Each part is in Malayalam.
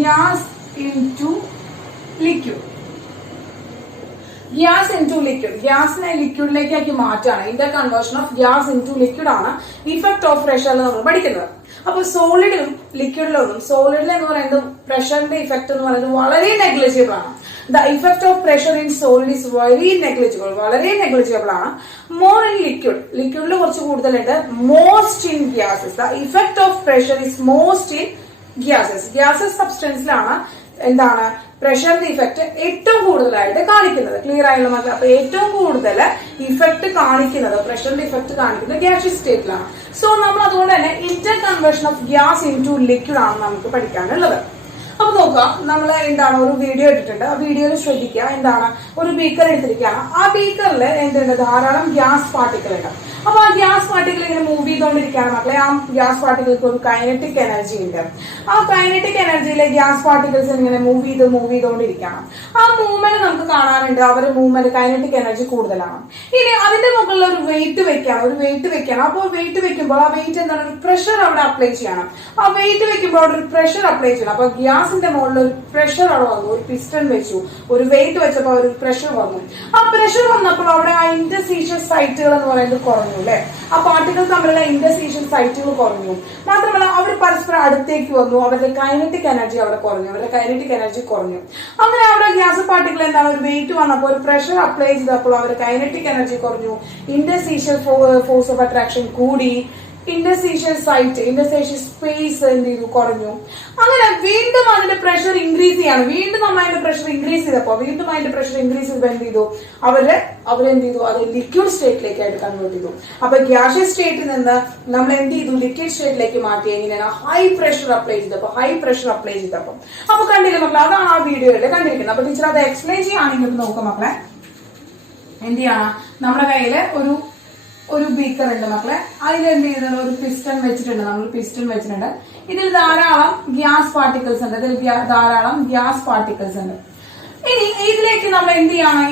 Gas into liquid. Gas into liquid, ഗ്യാസിനെ ലിക്വിഡിലേക്കാക്കി മാറ്റാണ്. Inter conversion of gas into liquid ആണ് ഇഫക്ട് ഓഫ് പ്രഷറിൽ നമ്മൾ പഠിക്കുന്നത്. അപ്പൊ സോളിഡിലും ലിക്വിഡിലും, സോളിഡിൽ എന്ന് പറയുന്നത് പ്രഷറിന്റെ ഇഫക്ട് എന്ന് പറയുന്നത് വളരെ നെഗ്ലിജിബിൾ ആണ്. The effect of pressure in solid is very negligible, വളരെ നെഗ്ലിജിബിൾ ആണ്. മോർ ഇൻ ലിക്വിഡ്, ലിക്വിഡിൽ കുറച്ച് കൂടുതലുണ്ട്. Most in gases, the effect of pressure is most in gases. Gases സബ്സ്റ്റൻസിലാണ് എന്താണ് പ്രഷറിന്റെ ഇഫക്ട് ഏറ്റവും കൂടുതലായിട്ട് കാണിക്കുന്നത്. ക്ലിയർ ആയുള്ള മതി. അപ്പൊ ഏറ്റവും കൂടുതൽ ഇഫക്ട് കാണിക്കുന്നത്, പ്രഷറിന്റെ ഇഫക്ട് കാണിക്കുന്നത് ഗ്യാഷ്യസ് സ്റ്റേറ്റിലാണ്. സോ നമ്മൾ അതുകൊണ്ട് തന്നെ Inter conversion of gas into liquid ആണ് നമുക്ക് പഠിക്കാനുള്ളത്. അപ്പൊ നോക്കുക, നമ്മൾ എന്താണ് ഒരു വീഡിയോ ഇട്ടിട്ടുണ്ട്. ആ വീഡിയോയിൽ ശ്രദ്ധിക്കുക, എന്താണ് ഒരു ബീക്കർ എടുത്തിരിക്കുകയാണ്. ആ ബീക്കറിൽ എന്തുണ്ട്, ധാരാളം ഗ്യാസ് പാർട്ടിക്കിൾ ഉണ്ട്. അപ്പൊ ആ ഗ്യാസ് പാർട്ടിക്കിൾ ഇങ്ങനെ മൂവ് ചെയ്തുകൊണ്ടിരിക്കുകയാണ് മക്കളെ. ആ ഗ്യാസ് പാർട്ടിക്കിൾക്ക് ഒരു കൈനറ്റിക് എനർജി ഉണ്ട്. ആ കൈനറ്റിക് എനർജിയിലെ ഗ്യാസ് പാർട്ടിക്കിൾസ് ഇങ്ങനെ മൂവ് ചെയ്തുകൊണ്ടിരിക്കുകയാണ്. ആ മൂവ്മെന്റ് നമുക്ക് കാണാനുണ്ട്. അവരുടെ മൂവ്മെന്റ് കൈനറ്റിക് എനർജി കൂടുതലാണ്. ഇനി അതിന്റെ മുകളിൽ ഒരു വെയിറ്റ് വെക്കണം. അപ്പോൾ വെയിറ്റ് വെക്കുമ്പോൾ ആ വെയിറ്റ് എന്താണ്, ഒരു പ്രഷർ അവിടെ അപ്ലൈ ചെയ്യണം. ആ വെയിറ്റ് വെക്കുമ്പോൾ അവിടെ ഒരു പ്രഷർ അപ്ലൈ ചെയ്യണം. അപ്പൊ ഗ്യാസിന്റെ മുകളിൽ ഒരു പ്രഷർ അവിടെ വന്നു. ഒരു പിസ്റ്റൺ വെച്ചു, ഒരു വെയിറ്റ് വെച്ചപ്പോൾ ഒരു പ്രഷർ വന്നു. ആ പ്രഷർ വന്നപ്പോൾ അവിടെ ആ ഇന്റർസ്റ്റീഷ്യൽ സൈറ്റുകൾ എന്ന് പറയുന്നത് കുറഞ്ഞു അല്ലെ. ആ പാർട്ടികൾ തമ്മിലുള്ള ഇന്റർസ്റ്റീഷ്യൽ സൈറ്റുകൾ കുറഞ്ഞു. മാത്രമല്ല അവർ പരസ്പരം അടുത്തേക്ക് വന്നു. അവരുടെ കൈനറ്റിക് എനർജി അവിടെ കുറഞ്ഞു. അങ്ങനെ അവിടെ ഗ്യാസ് പാർട്ടിക്കിൾ എന്താണ്, ഒരു വെയിറ്റ് വന്നപ്പോൾ ഒരു പ്രഷർ അപ്ലൈ ചെയ്തപ്പോൾ അവരുടെ കൈനറ്റിക് എനർജി കുറഞ്ഞു. ഇന്റർസ്റ്റീഷ്യൽ ഫോഴ്സ് ഓഫ് അട്രാക്ഷൻ കൂടി. ഇന്റർസ്റ്റീഷ്യൽ സ്പേസ് എന്ത് ചെയ്തു, കുറഞ്ഞു. അങ്ങനെ വീണ്ടും അതിന്റെ പ്രഷർ ഇൻക്രീസ് ചെയ്യാണ്. വീണ്ടും നമ്മൾ അതിന്റെ പ്രഷർ ഇൻക്രീസ് ചെയ്തപ്പോ എന്ത് ചെയ്തു, അവരെന്ത് ചെയ്തു, അത് ലിക്വിഡ് സ്റ്റേറ്റിലേക്കായിട്ട് കൺവേർട്ട് ചെയ്തു. അപ്പൊ ഗ്യാഷ്യസ് സ്റ്റേറ്റിൽ നിന്ന് നമ്മൾ എന്ത് ചെയ്തു, ലിക്വിഡ് സ്റ്റേറ്റിലേക്ക് മാറ്റി. എങ്ങനെയാണ്, ഹൈ പ്രഷർ അപ്ലൈ ചെയ്തപ്പോ അപ്പൊ കണ്ടില്ല മക്കളെ, അതാണ് ആ വീഡിയോയിൽ കണ്ടിരിക്കുന്നത്. അപ്പൊ ടീച്ചർ അത് എക്സ്പ്ലെയിൻ ചെയ്യുകയാണെങ്കിൽ നോക്കാം മക്കളെ. എന്ത് ചെയ്യണം, നമ്മുടെ കയ്യില് ഒരു ബീക്കർ ഉണ്ട് മക്കളെ. അതിൽ എന്ത് ചെയ്യുന്നത്, ഒരു പിസ്റ്റൺ വെച്ചിട്ടുണ്ട്. ഇതിൽ ധാരാളം ഗ്യാസ് പാർട്ടിക്കിൾസ് ഉണ്ട്. ഇനി ഇതിലേക്ക് നമ്മൾ എന്ത് ചെയ്യണം,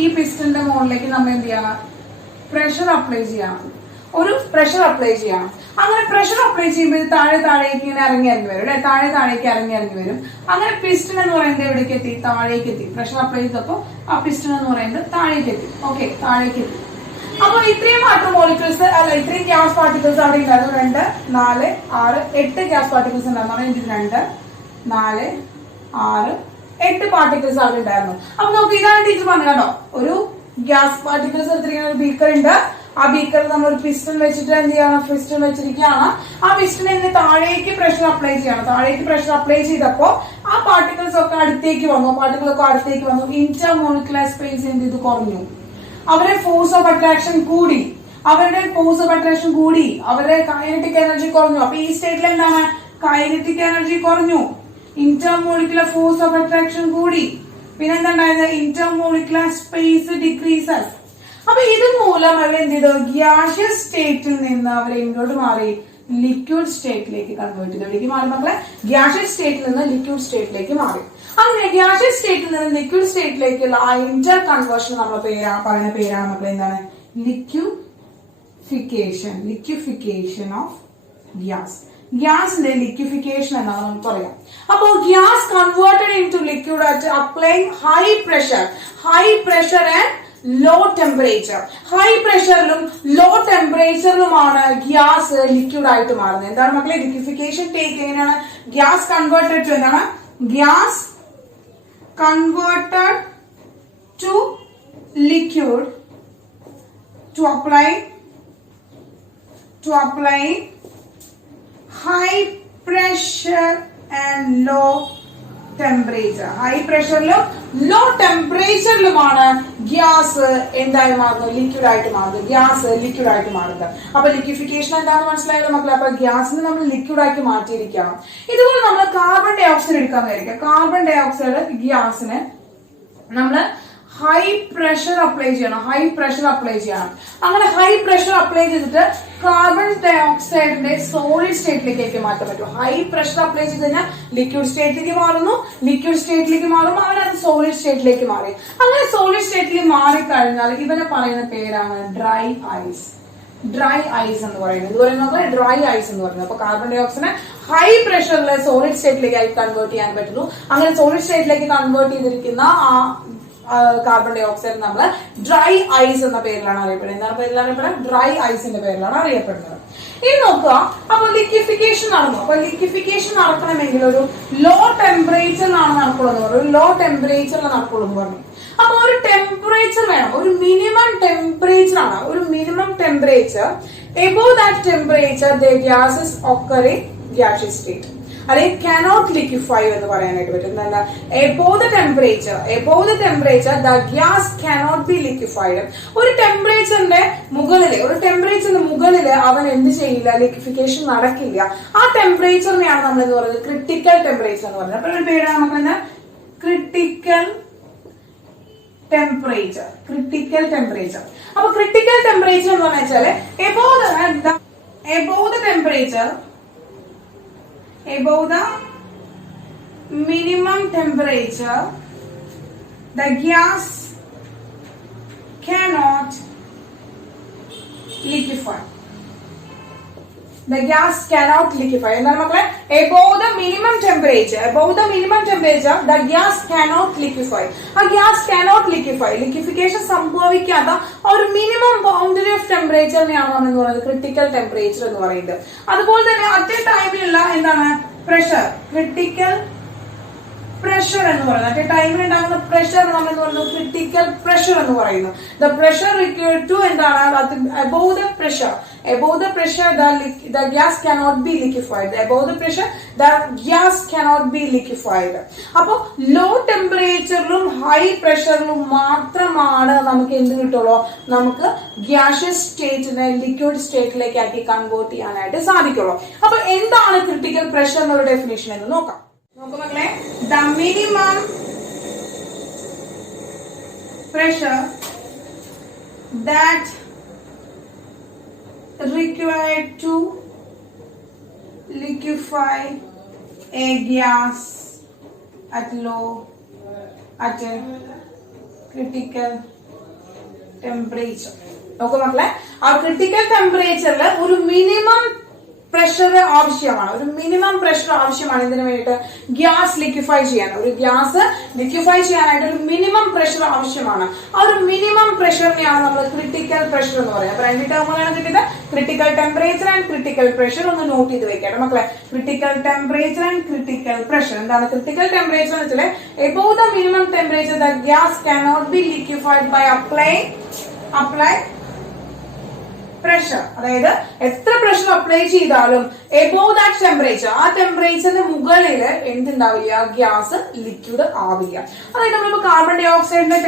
ഈ പിസ്റ്റന്റെ മുകളിലേക്ക് നമ്മൾ എന്ത് ചെയ്യണം, പ്രഷർ അപ്ലൈ ചെയ്യണം. അങ്ങനെ പ്രഷർ അപ്ലൈ ചെയ്യുമ്പോൾ താഴേക്ക് ഇങ്ങനെ ഇറങ്ങി വരും അല്ലെ. താഴേക്ക് ഇറങ്ങി വരും. അങ്ങനെ പിസ്റ്റൺ എന്ന് പറയുന്നത് എവിടേക്ക് എത്തി, താഴേക്ക് എത്തി. പ്രഷർ അപ്ലൈ ചെയ്തപ്പോ ആ പിസ്റ്റൺ എന്ന് പറയുന്നത് താഴേക്ക് എത്തി. അപ്പൊ ഇത്രയും വാട്ടർ മോളിക്യൂൾസ് അല്ല, ഇത്രയും ഗ്യാസ് പാർട്ടിക്കിൾസ് അവിടെ ഉണ്ടായിരുന്നു. 2, 4, 6, 8 ഗ്യാസ് പാർട്ടിക്കിൾസ് ഉണ്ടായിരുന്നു. 2, 4, 6, 8 പാർട്ടിക്കിൾസ് അവിടെ ഉണ്ടായിരുന്നു. അപ്പൊ നമുക്ക് ഇതാണ് ടീച്ചർ പറഞ്ഞത് കേട്ടോ. ഒരു ഗ്യാസ് പാർട്ടിക്കിൾസ് എടുത്തിരിക്കുന്ന ഒരു ബീക്കർ ഉണ്ട്. ആ ബീക്കറിൽ നമ്മൾ ഒരു പിസ്റ്റൺ വെച്ചിട്ട് എന്ത് ചെയ്യണം, വെച്ചിരിക്കുകയാണ്. ആ പിസ്റ്റണിന് താഴേക്ക് പ്രഷർ അപ്ലൈ ചെയ്യണം. ചെയ്തപ്പോ ആ പാർട്ടിക്കിൾസ് ഒക്കെ അടുത്തേക്ക് വന്നു. ഇന്റർമോളിക്കുലർ സ്പേസ് എന്ത് ചെയ്തു, കുറഞ്ഞു. അവരുടെ ഫോഴ്സ് ഓഫ് അട്രാക്ഷൻ കൂടി. അവരുടെ കൈനറ്റിക് എനർജി കുറഞ്ഞു. അപ്പൊ ഈ സ്റ്റേറ്റിൽ എന്താണ്, കൈനറ്റിക് എനർജി കുറഞ്ഞു. ഇന്റർമോളിക്കുലർ ഫോഴ്സ് ഓഫ് അട്രാക്ഷൻ കൂടി. പിന്നെന്താണ്ടായത്, ഇന്റർമോളിക്കുലർ സ്പേസ് ഡിക്രീസസ്. അപ്പൊ ഇതുമൂലം അവർ എന്ത് ചെയ്തു, ഗ്യാഷ്യസ് സ്റ്റേറ്റിൽ നിന്ന് അവർ എങ്ങോട്ട് മാറി, ലിക്വിഡ് സ്റ്റേറ്റിലേക്ക് കൺവേർട്ട് ചെയ്തു. എവിടേക്ക് മാറി മക്കളെ, ഗ്യാഷ്യസ് സ്റ്റേറ്റിൽ നിന്ന് ലിക്വിഡ് സ്റ്റേറ്റിലേക്ക് മാറി. അങ്ങനെ ഗ്യാഷ്യസ് സ്റ്റേറ്റിൽ നിന്ന് ലിക്വിഡ് സ്റ്റേറ്റിലേക്കുള്ള ആ ഇന്റർ കൺവേർഷൻ നമ്മൾ പറയുന്ന പേരാണ് മക്കളെ എന്താണ്, ലിക്വിഫിക്കേഷൻ ഓഫ് ഗ്യാസ്. ഗ്യാസിന്റെ ലിക്വിഫിക്കേഷൻ എന്നാണ് നമുക്ക് പറയാം. അപ്പോ gas converted into liquid at applying high pressure and low temperature. High പ്രഷറിലും ലോ ടെമ്പറേച്ചറിലുമാണ് ഗ്യാസ് ലിക്വിഡ് ആയിട്ട് മാറുന്നത്. എന്താണ് മക്കളെ, ലിക്വിഫിക്കേഷൻ ടേക്ക് എങ്ങനെയാണ്, ഗ്യാസ് കൺവേർട്ടഡ് ടു എന്താണ്, gas converted to liquid to apply high pressure and low temperature. High pressure low temperature ലുമാണ് ഗ്യാസ് എന്തായി മാറുന്നത്, ലിക്വിഡ് ആയിട്ട് മാറുന്നത്. അപ്പൊ ലിക്വിഫിക്കേഷൻ എന്താണെന്ന് മനസ്സിലായല്ലോ മക്കളെ. അപ്പൊ ഗ്യാസിന് നമ്മൾ ലിക്വിഡ് ആക്കി മാറ്റിയിരിക്കണം. ഇതുപോലെ നമ്മൾ കാർബൺ ഡൈ ഓക്സൈഡ് എടുക്കാന്ന് വിചാരിക്കാം. കാർബൺ ഡൈ ഓക്സൈഡ് ഗ്യാസിന് നമ്മള് ഹൈ പ്രഷർ അപ്ലൈ ചെയ്യണം. അങ്ങനെ ഹൈ പ്രഷർ അപ്ലൈ ചെയ്തിട്ട് കാർബൺ ഡൈ ഓക്സൈഡിന്റെ സോളിഡ് സ്റ്റേറ്റിലേക്ക് മാറ്റാൻ പറ്റും. ഹൈ പ്രഷർ അപ്ലൈ ചെയ്ത് കഴിഞ്ഞാൽ ലിക്വിഡ് സ്റ്റേറ്റിലേക്ക് മാറുമ്പോൾ അവനത് സോളിഡ് സ്റ്റേറ്റിലേക്ക് മാറി. അങ്ങനെ സോളിഡ് സ്റ്റേറ്റിലേക്ക് മാറിക്കഴിഞ്ഞാൽ ഇവനെ പറയുന്ന പേരാണ് ഡ്രൈ ഐസ്. ഡ്രൈ ഐസ് എന്ന് പറയുന്നത്. ഇത് പറയുന്നത് ഡ്രൈ ഐസ് എന്ന് പറയുന്നത്. അപ്പൊ കാർബൺ ഡൈ ഓക്സൈഡിനെ ഹൈ പ്രഷറിലെ സോളിഡ് സ്റ്റേറ്റിലേക്ക് കൺവേർട്ട് ചെയ്യാൻ പറ്റുള്ളൂ. അങ്ങനെ സോളിഡ് സ്റ്റേറ്റിലേക്ക് കൺവേർട്ട് ചെയ്തിരിക്കുന്ന ആ കാർബൺ ഡൈ ഓക്സൈഡ് നമ്മൾ ഡ്രൈ ഐസ് എന്ന പേരിലാണ് അറിയപ്പെടുന്നത്. എന്താണ് പേരിലാണ് അറിയപ്പെടുന്നത്? ഡ്രൈ ഐസിന്റെ പേരിലാണ് അറിയപ്പെടുന്നത്. ഇനി നോക്കുക, അപ്പൊ ലിക്വിഫിക്കേഷൻ നടന്നു. അപ്പൊ ലിക്വിഫിക്കേഷൻ നടക്കണമെങ്കിൽ ഒരു ലോ ടെമ്പറേച്ചറിലാണ് നടക്കുള്ളൂ എന്ന് പറഞ്ഞു. ലോ ടെമ്പറേച്ചറിൽ നടക്കുള്ളൂ എന്ന് പറഞ്ഞു. അപ്പൊ ഒരു ടെമ്പറേച്ചർ വേണം, ഒരു മിനിമം ടെമ്പറേച്ചർ ആണ്. ഒരു minimum temperature, above that temperature the gases occur in gaseous state. അല്ലെങ്കിൽ cannot liquefy എന്ന് പറയാനായിട്ട് പറ്റും. എന്താ? Above the temperature the gas cannot be liquefied. ഒരു ടെമ്പറേച്ചറിന്റെ മുകളില് അവൻ എന്ത് ചെയ്യില്ല? ലിക്വിഫിക്കേഷൻ നടക്കില്ല. ആ ടെമ്പറേച്ചറിനെയാണ് നമ്മൾ എന്ന് പറയുന്നത് ക്രിട്ടിക്കൽ ടെമ്പറേച്ചർ എന്ന് പറയുന്നത്. അപ്പൊ പേരാണ് നമുക്ക് എന്താ? Critical temperature. അപ്പൊ ക്രിട്ടിക്കൽ ടെമ്പറേച്ചർ എന്ന് പറഞ്ഞാല് above the minimum temperature the gas cannot liquefy. എന്താണ് മക്കളെ? above the minimum temperature the gas cannot liquefy. ആ ഗ്യാസ് cannot liquefy, ലിക്വിഫിക്കേഷൻ സംഭവിക്കാത്ത ഒരു മിനിമം ബൗണ്ടറി ഓഫ് ടെമ്പറേച്ചറിനെയാണ് നമ്മൾ എന്ന് പറയുന്നത് ക്രിട്ടിക്കൽ ടെമ്പറേച്ചർ എന്ന് പറയുന്നത്. അതുപോലെ തന്നെ അറ്റ് എ ടൈമിലുള്ള എന്താണ്? പ്രഷർ, ക്രിട്ടിക്കൽ പ്രഷർ എന്ന് പറയുന്നത്. അറ്റ് എ ടൈമിൽ ഉണ്ടാകുന്ന പ്രഷർ നമ്മൾ എന്ന് പറയുന്നത് ക്രിട്ടിക്കൽ പ്രഷർ എന്ന് പറയുന്നു. ദ പ്രഷർ റിക്വയർഡ് ടു എന്താണ്? above the pressure the gas cannot be liquefied. അപ്പൊ ലോ ടെമ്പറേച്ചറിലും ഹൈ പ്രഷറിലും മാത്രമാണ് നമുക്ക് എന്ത് കിട്ടുള്ളൂ? നമുക്ക് ഗ്യാഷ്യസ് സ്റ്റേറ്റിനെ ലിക്വിഡ് സ്റ്റേറ്റിലേക്ക് ആക്കി കൺവേർട്ട് ചെയ്യാനായിട്ട് സാധിക്കുള്ളൂ. അപ്പൊ എന്താണ് ക്രിട്ടിക്കൽ പ്രഷർ എന്നുള്ള ഡെഫിനിഷൻ എന്ന് നോക്കാം. മക്കളെ, the minimum pressure that required to liquefy a gas at a critical temperature. നോക്കൂ മക്കളെ, ആ ക്രിട്ടിക്കൽ ടെമ്പറേച്ചറിൽ ഒരു മിനിമം പ്രഷർ ആവശ്യമാണ്. ഇതിനു വേണ്ടിയിട്ട് ഗ്യാസ് ലിക്വിഫൈ ചെയ്യാൻ, ഒരു ഗ്യാസ് ലിക്വിഫൈ ചെയ്യാനായിട്ട് ഒരു മിനിമം പ്രഷർ ആവശ്യമാണ്. ആ ഒരു മിനിമം പ്രഷറിനെയാണ് നമ്മൾ ക്രിട്ടിക്കൽ പ്രഷർ എന്ന് പറയുന്നത്. അപ്പൊ രണ്ട് ടേമുകളാണ് കിട്ടിയത്, critical temperature and critical pressure. ഒന്ന് നോട്ട് ചെയ്ത് വെക്കാം മക്കളെ. Critical temperature and critical pressure. എന്താണ് ക്രിട്ടിക്കൽ ടെമ്പറേച്ചർ എന്ന് വെച്ചാൽ above the minimum temperature the gas cannot be liquefied by apply pressure. അതായത് എത്ര പ്രഷർ അപ്ലൈ ചെയ്താലും എബോവ് ദാറ്റ് ടെമ്പറേച്ചർ, ആ ടെമ്പറേച്ചറിന് മുകളിൽ എന്തുണ്ടാവില്ല? ഗ്യാസ് ലിക്വിഡ് ആവില്ല. അതായത് നമ്മളിപ്പോ കാർബൺ ഡൈ ഓക്സൈഡിന്റെ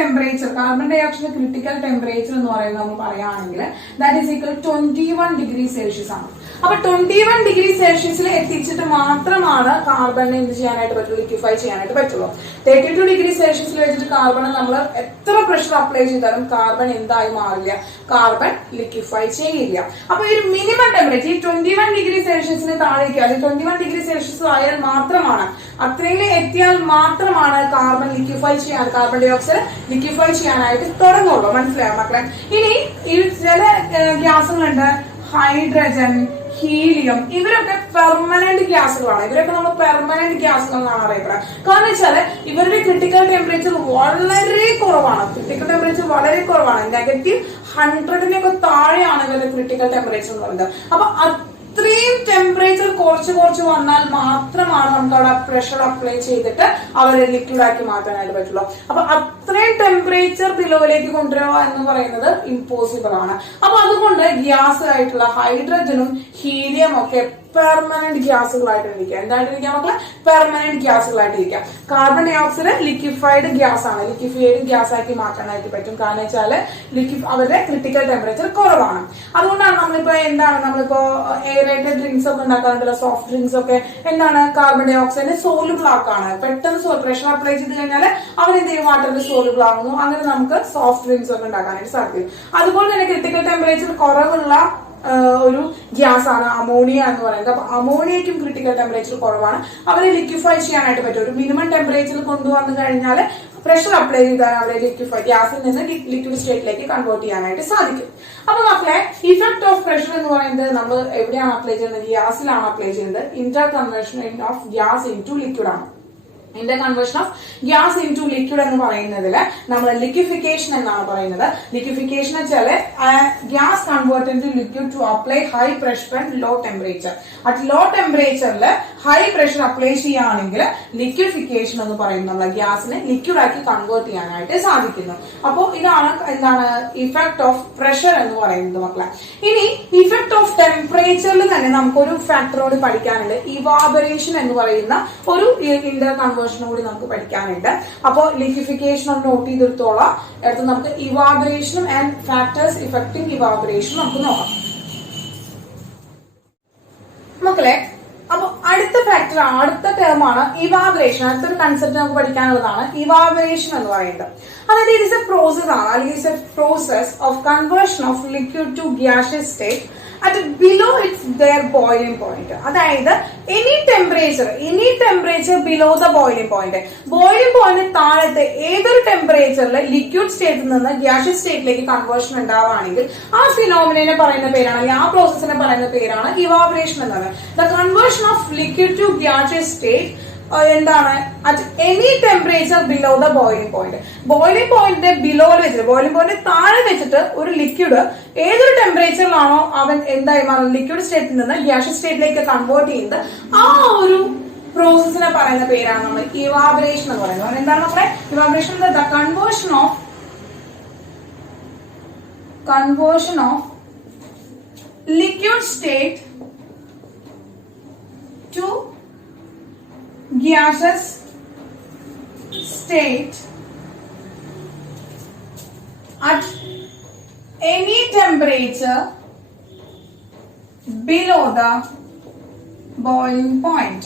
ക്രിട്ടിക്കൽ ടെമ്പറേച്ചർ എന്ന് പറയുന്നത് നമ്മൾ പറയുകയാണെങ്കിൽ that is equal 21 degree Celsius ആണ്. അപ്പൊ 21 ഡിഗ്രി സെൽഷ്യസിൽ എത്തിച്ചിട്ട് മാത്രമാണ് കാർബണിനെ എന്ത് ചെയ്യാനായിട്ട് പറ്റുള്ളൂ? ലിക്വിഫൈ ചെയ്യാനായിട്ട് പറ്റുള്ളൂ. 32 ഡിഗ്രി സെൽഷ്യസിൽ വെച്ചിട്ട് കാർബൺ നമ്മൾ എത്ര പ്രഷർ അപ്ലൈ ചെയ്താലും കാർബൺ എന്തായി മാറില്ല? കാർബൺ ലിക്വിഫൈ ചെയ്യില്ല. അപ്പൊ ഈ ഒരു മിനിമം ടെമ്പറേച്ചർ 21 ഡിഗ്രി സെൽഷ്യസിന് താഴേക്ക്, അല്ലെങ്കിൽ 21 ഡിഗ്രി സെൽഷ്യസ് ആയാൽ മാത്രമാണ്, അത്രയും എത്തിയാൽ മാത്രമാണ് കാർബൺ ഡൈ ഓക്സൈഡ് ലിക്വിഫൈ ചെയ്യാനായിട്ട് തുടങ്ങുള്ളൂ. മനസ്സിലായോ മക്കളെ? ഇനി ഈ ചില ഗ്യാസുകളുണ്ട്, ഹൈഡ്രജൻ, ഹീലിയം, ഇവരൊക്കെ പെർമനന്റ് ഗ്യാസുകളാണ്. ഇവരൊക്കെ നമ്മൾ പെർമനന്റ് ഗ്യാസുകൾ എന്നാണ് അറിയപ്പെടുന്നത്. കാരണം വെച്ചാല് ഇവരുടെ ക്രിട്ടിക്കൽ ടെമ്പറേച്ചർ വളരെ കുറവാണ്. -100 താഴെയാണ് ഇവരുടെ ക്രിട്ടിക്കൽ ടെമ്പറേച്ചർ എന്ന് പറയുന്നത്. അപ്പൊ അത്രയും ടെമ്പറേച്ചർ കുറച്ച് വന്നാൽ മാത്രമാണ് നമുക്ക് അവിടെ പ്രഷർ അപ്ലൈ ചെയ്തിട്ട് അവരെ ലിക്വിഡ് ആക്കി മാറ്റാനായിട്ട് പറ്റുള്ളൂ. അപ്പൊ അത്രയും ടെമ്പറേച്ചർ ബിലോയിലേക്ക് കൊണ്ടുവരിക എന്ന് പറയുന്നത് ഇമ്പോസിബിൾ ആണ്. അപ്പൊ അതുകൊണ്ട് ഗ്യാസ് ആയിട്ടുള്ള ഹൈഡ്രജനും ഹീലിയം ഒക്കെ പെർമനന്റ് ഗ്യാസുകളായിട്ടിരിക്കുക. എന്തായിട്ടിരിക്കാം മക്കളെ? പെർമനന്റ് ഗ്യാസുകളായിട്ടിരിക്കാം. Carbon dioxide liquefied gas ആണ്. ലിക്വിഫൈഡ് ഗ്യാസ് ആക്കി മാറ്റാനായിട്ട് പറ്റും. കാരണം വെച്ചാല് അവരുടെ ക്രിട്ടിക്കൽ ടെമ്പറേച്ചർ കുറവാണ്. അതുകൊണ്ടാണ് നമ്മളിപ്പോ എയറേറ്റഡ് ഡ്രിങ്ക്സ് ഒക്കെ ഉണ്ടാക്കാറുണ്ടല്ലോ, സോഫ്റ്റ് ഡ്രിങ്ക്സ് ഒക്കെ. എന്താണ്? കാർബൺ ഡൈ ഓക്സൈഡ് സോലുബിൾ ആക്കാണ്. പെട്ടെന്ന് പ്രഷർ അപ്ലൈ ചെയ്ത് കഴിഞ്ഞാൽ അവരെന്ത് ചെയ്യും? വാട്ടറിൽ സോലുബിൾ ആകുന്നു. അങ്ങനെ നമുക്ക് സോഫ്റ്റ് ഡ്രിങ്ക്സ് ഒക്കെ ഉണ്ടാക്കാനായിട്ട് സാധിക്കും. അതുപോലെ തന്നെ ക്രിട്ടിക്കൽ ടെമ്പറേച്ചർ കുറവുള്ള ഒരു ഗ്യാസ് ആണ് അമോണിയ എന്ന് പറയുന്നത്. അപ്പൊ അമോണിയയ്ക്കും ക്രിട്ടിക്കൽ ടെമ്പറേച്ചർ കുറവാണ്. അവരെ ലിക്വിഫൈ ചെയ്യാനായിട്ട് പറ്റും. ഒരു മിനിമം ടെമ്പറേച്ചറിൽ കൊണ്ടുവന്നു കഴിഞ്ഞാൽ പ്രഷർ അപ്ലൈ ചെയ്താൽ അവരെ ലിക്വിഫൈ ഗ്യാസിൽ നിന്ന് ലിക്വിഡ് സ്റ്റേറ്റിലേക്ക് കൺവേർട്ട് ചെയ്യാനായിട്ട് സാധിക്കും. അപ്പൊ മക്കളെ ഇഫക്ട് ഓഫ് പ്രഷർ എന്ന് പറയുന്നത് നമ്മൾ എവിടെയാണ് അപ്ലൈ ചെയ്യുന്നത്? ഗ്യാസിലാണ് അപ്ലൈ ചെയ്യുന്നത്. Inter conversion of gas into liquid ആണ്. Inter conversion of gas into liquid എന്ന് പറയുന്നതിൽ നമ്മൾ ലിക്വിഫിക്കേഷൻ എന്നാണ് പറയുന്നത്. ലിക്വിഫിക്കേഷൻ വെച്ചാല് gas convert into liquid to apply high pressure and low temperature. At low ടെമ്പറേച്ചറിൽ ഹൈ പ്രഷർ അപ്ലൈ ചെയ്യുകയാണെങ്കിൽ ലിക്വിഫിക്കേഷൻ എന്ന് പറയുന്നത് നമ്മൾ ഗ്യാസിനെ ലിക്വിഡ് ആക്കി കൺവേർട്ട് ചെയ്യാനായിട്ട് സാധിക്കുന്നു. അപ്പോൾ ഇതാണ് എന്താണ് ഇഫക്ട് ഓഫ് പ്രഷർ എന്ന് പറയുന്നത് മക്കളെ. ഇനി ഇഫക്ട് ഓഫ് ടെമ്പറേച്ചറിൽ തന്നെ നമുക്കൊരു ഫാക്ടറോട് പഠിക്കാനുണ്ട്. ഇവാപറേഷൻ എന്ന് പറയുന്ന ഒരു ഇന്റർ കൺവേർഷൻ കൂടി നമുക്ക് പഠിക്കാനുണ്ട്. അപ്പോൾ ലിക്വിഫിക്കേഷൻ ഒന്ന് നോട്ട് ചെയ്തെടുത്തോളാം. അടുത്ത് നമുക്ക് ഇവാപറേഷനും ആൻഡ് ഫാക്ടേഴ്സ് ഇഫക്റ്റിംഗ് ഇവാപറേഷൻ നമുക്ക് നോക്കാം മക്കളെ. അപ്പൊ അടുത്ത ഫാക്ടർ, അടുത്ത ടേമാണ് ഇവാപറേഷൻ. അടുത്തൊരു കൺസെപ്റ്റ് നമുക്ക് പഠിക്കാനുള്ളതാണ് ഇവാപറേഷൻ എന്ന് പറയുന്നത്. അതായത് ഇറ്റ് ഇസ് എ പ്രോസസ് ആണ്, അല്ലെങ്കിൽ it's a process of conversion of liquid to gaseous state at below its their boiling point. അതായത് any temperature below the boiling point. Boiling point താഴത്തെ ഏതൊരു ടെമ്പറേച്ചറിൽ ലിക്വിഡ് സ്റ്റേറ്റിൽ നിന്ന് ഗ്യാസിയസ് സ്റ്റേറ്റിലേക്ക് കൺവേർഷൻ ഉണ്ടാവുകയാണെങ്കിൽ ആ ഫിനോമിനെ പറയുന്ന പേരാണ്, അല്ലെങ്കിൽ ആ പ്രോസസ്സിനെ പറയുന്ന പേരാണ് ഇവാപറേഷൻ എന്നത്. The conversion of liquid to gaseous state എന്താണ്? At any temperature below the boiling point. Boiling പോയിന്റിന്റെ ബിലോയിൽ വെച്ചിട്ട്, ബോയിലിംഗ് പോയിന്റ് താഴെ വെച്ചിട്ട് ഒരു ലിക്വിഡ് ഏതൊരു ടെമ്പറേച്ചറിലാണോ അവൻ എന്തായി മാറുന്നത്, ലിക്വിഡ് സ്റ്റേറ്റിൽ നിന്ന് ഗ്യാസിയസ് സ്റ്റേറ്റിലേക്ക് കൺവേർട്ട് ചെയ്യുന്നത്, ആ ഒരു പ്രോസസ്സിനെ പറയുന്ന പേരാണ് നമ്മൾ ഇവാപറേഷൻ എന്ന് പറയുന്നത്. എന്താണ് നമ്മുടെ evaporation? The conversion of liquid state to gaseous state at any temperature below the boiling point.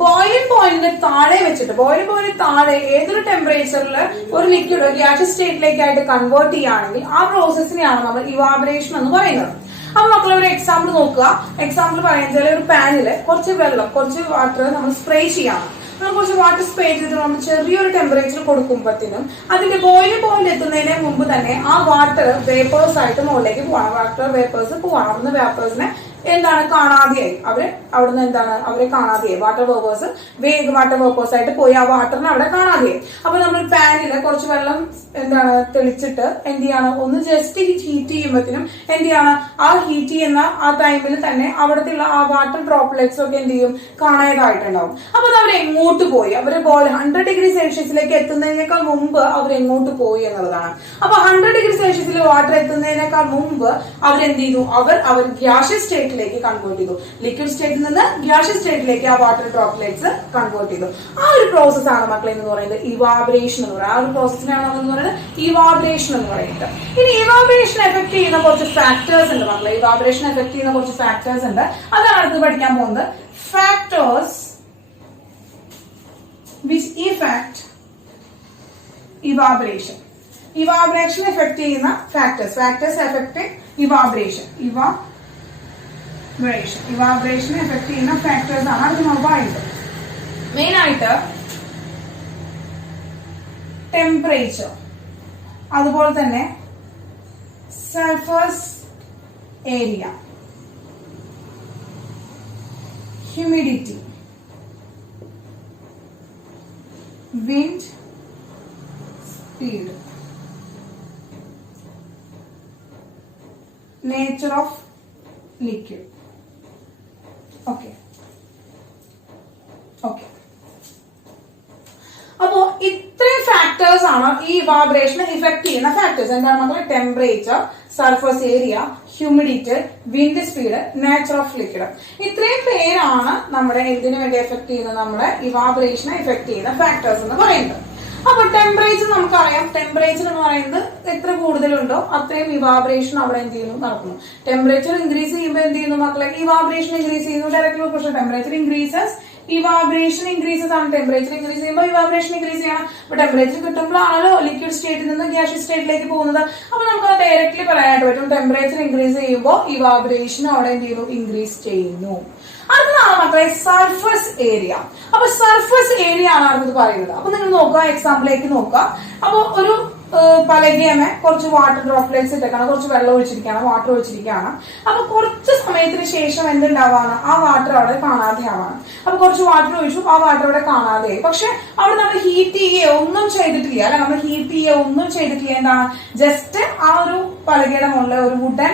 Boiling പോയിന്റിന് താഴെ വെച്ചിട്ട്, ബോയിലിംഗ് പോയിന്റ് താഴെ ഏതൊരു ടെമ്പറേച്ചറിൽ ഒരു ലിക്വിഡ് ഗ്യാസിയസ് സ്റ്റേറ്റിലേക്കായിട്ട് കൺവേർട്ട് ചെയ്യുകയാണെങ്കിൽ ആ പ്രോസസ്സിനെയാണ് നമ്മൾ ഇവാപറേഷൻ എന്ന് പറയുന്നത്. അപ്പൊ മക്കളെ ഒരു എക്സാമ്പിൾ നോക്കുക. എക്സാമ്പിൾ പറയുന്നത് ഒരു പാനില് കുറച്ച് വെള്ളം, കുറച്ച് വാട്ടർ നമ്മൾ സ്പ്രേ ചെയ്യണം. നമ്മൾ കുറച്ച് വാട്ടർ സ്പ്രേ ചെയ്തിട്ട് നമ്മൾ ചെറിയൊരു ടെമ്പറേച്ചർ കൊടുക്കുമ്പോഴത്തേനും അതിന്റെ ബോയിലിംഗ് പോയിന്റ് എത്തുന്നതിന് മുമ്പ് തന്നെ ആ വാട്ടർ വേപ്പേഴ്സ് ആയിട്ട് മുകളിലേക്ക് പോകണം. വാട്ടർ വേപ്പേഴ്സ് പോകണം. അവിടുന്ന് വേപ്പേഴ്സിനെ എന്താണ് കാണാതെയായി, അവിടുന്ന് എന്താണ് അവരെ കാണാതെയായി. വാട്ടർ വേപ്പേഴ്സ് ആയിട്ട് പോയി ആ വാട്ടറിനെ അവിടെ കാണാതെയായി. അപ്പൊ നമ്മൾ പാനില് കുറച്ച് വെള്ളം എന്താണ് തെളിച്ചിട്ട് എന്ത് ചെയ്യണം, ഒന്ന് ജസ്റ്റ് ഹീറ്റ് ചെയ്യുമ്പോഴത്തേനും എന്ത് ചെയ്യണം, ആ ഹീറ്റ് ചെയ്യുന്ന ആ ടൈമിൽ തന്നെ അവിടത്തെ ആ വാട്ടർ ഡ്രോപ്ലെറ്റ്സ് ഒക്കെ എന്ത് ചെയ്യും, കാണാതായിട്ടുണ്ടാവും. അപ്പൊ അത് അവർ എങ്ങോട്ട് പോയി, അവര് 100 ഡിഗ്രി സെൽഷ്യസിലേക്ക് എത്തുന്നതിനേക്കാൾ മുമ്പ് അവർ എങ്ങോട്ട് പോയി എന്നുള്ളതാണ്. അപ്പൊ 100 ഡിഗ്രി സെൽഷ്യസിൽ വാട്ടർ എത്തുന്നതിനേക്കാൾ മുമ്പ് അവരെന്ത് ചെയ്തു, അവർ ഗ്യാസിയസ് സ്റ്റേറ്റിലേക്ക് കൺവേർട്ട് ചെയ്തു. ലിക്വിഡ് സ്റ്റേറ്റിൽ നിന്ന് ഗ്യാസിയസ് സ്റ്റേറ്റിലേക്ക് ആ വാട്ടർ ഡ്രോപ്ലെറ്റ്സ് കൺവേർട്ട് ചെയ്തു. ആ ഒരു പ്രോസസ് ആണ് മക്കളെ എന്ന് പറയുന്നത് ഇവാപറേഷൻ എന്ന് പറയുന്നത്. ആ ഒരു പ്രോസസ്സിനാണ് നമ്മൾ പറയുന്നത് ഇവാപറേഷൻ എന്ന് പറയുന്നത്. ഇനി ഇവാപറേഷൻ എഫക്ട് ചെയ്യുന്ന കുറച്ച് ഫാക്ടേഴ്സ് ഉണ്ട് മക്കളെ. ഇവാപറേഷൻ എഫക്ട് ചെയ്യുന്ന കുറച്ച് ഫാക്ടേഴ്സ് ഉണ്ട്. അതാണ് അടുത്ത് പഠിക്കാൻ പോകുന്നത്. Factors which effect evaporation. Evaporation effect ചെയ്യുന്ന factors effect evaporation. Evaporation effect ചെയ്യുന്ന ഫാക്ടേഴ്സ് ആണ് അത് നമ്മൾ പറയുന്നത്. മെയിൻ ആയിട്ട് ടെമ്പറേച്ചർ, അതുപോലെ തന്നെ surface area, humidity, wind speed, nature of liquid. Okay. അപ്പോ ഇത്രയും ഫാക്ടേഴ്സ് ആണ് ഈ ഇവാപറേഷനെ ഇഫക്ട് ചെയ്യുന്ന ഫാക്ടേഴ്സ്. എന്താണ് മക്കളെ? Temperature, surface area, humidity, wind speed, nature of liquid. ഇത്രയും പേരാണ് നമ്മുടെ എന്തിനു വേണ്ടി എഫക്ട് ചെയ്യുന്നത്, നമ്മുടെ ഇവാപറേഷനെ എഫക്ട് ചെയ്യുന്ന ഫാക്ടേഴ്സ് എന്ന് പറയുന്നത്. അപ്പൊ ടെമ്പറേച്ചർ നമുക്കറിയാം. ടെമ്പറേച്ചർ എന്ന് പറയുന്നത് എത്ര കൂടുതലുണ്ടോ അത്രയും ഇവാപറേഷൻ അവിടെ എന്ത് ചെയ്യുന്നു, നടക്കുന്നു. ടെമ്പറേച്ചർ ഇൻക്രീസ് ചെയ്യുമ്പോൾ എന്ത് ചെയ്യുന്നു മക്കളെ? ഇവാപറേഷൻ ഇൻക്രീസ് ചെയ്യുന്നു. Direct proportion. Temperature increases, evaporation increases ആണ്. ടെമ്പറേച്ചർ ഇൻക്രീസ് ചെയ്യുമ്പോൾ ഇവാബറേഷൻ ഇൻക്രീസ് ചെയ്യണം. അപ്പൊ ടെമ്പറേച്ചർ കിട്ടുമ്പോഴാണല്ലോ ലിക്വിഡ് സ്റ്റേറ്റിൽ നിന്ന് ഗ്യാഷ്യസ് സ്റ്റേറ്റിലേക്ക് പോകുന്നത്. അപ്പൊ നമുക്ക് ഡയറക്ട്ലി പറയാനായിട്ട് പറ്റും, ടെമ്പറേച്ചർ ഇൻക്രീസ് ചെയ്യുമ്പോൾ ഇവാബറേഷൻ അവിടെ എന്ത് ചെയ്യുന്നു, ഇൻക്രീസ് ചെയ്യുന്നു. അടുത്തതാണ് മക്കളെ സർഫസ് ഏരിയ. അപ്പൊ സർഫസ് ഏരിയ ആണ് അടുത്തത് പറയുന്നത്. അപ്പൊ നിങ്ങൾ നോക്കുക, എക്സാമ്പിളിലേക്ക് നോക്കുക. അപ്പൊ ഒരു പലകയമേ കുറച്ച് വാട്ടർ ഡ്രോപ്ലെറ്റ്സ് ഇട്ടേക്കാണ്, കുറച്ച് വെള്ളം ഒഴിച്ചിരിക്കുകയാണ്, വാട്ടർ ഒഴിച്ചിരിക്കുകയാണ്. അപ്പൊ കുറച്ച് സമയത്തിന് ശേഷം എന്തുണ്ടാവാണ്, ആ വാട്ടർ അവിടെ കാണാതെ ആവാണ്. അപ്പൊ കുറച്ച് വാട്ടർ ഒഴിച്ചു, ആ വാട്ടർ അവിടെ കാണാതെയായി. പക്ഷെ അവിടെ നമ്മൾ ഹീറ്റ് ചെയ്യുകയോ ഒന്നും ചെയ്തിട്ടില്ല, അല്ലെ, നമ്മൾ ഹീറ്റ് ചെയ്യുകയോ ഒന്നും ചെയ്തിട്ടില്ല. എന്താണ്, ജസ്റ്റ് ആ ഒരു പലകയുടെ മുകളിൽ ഒരു വുഡൻ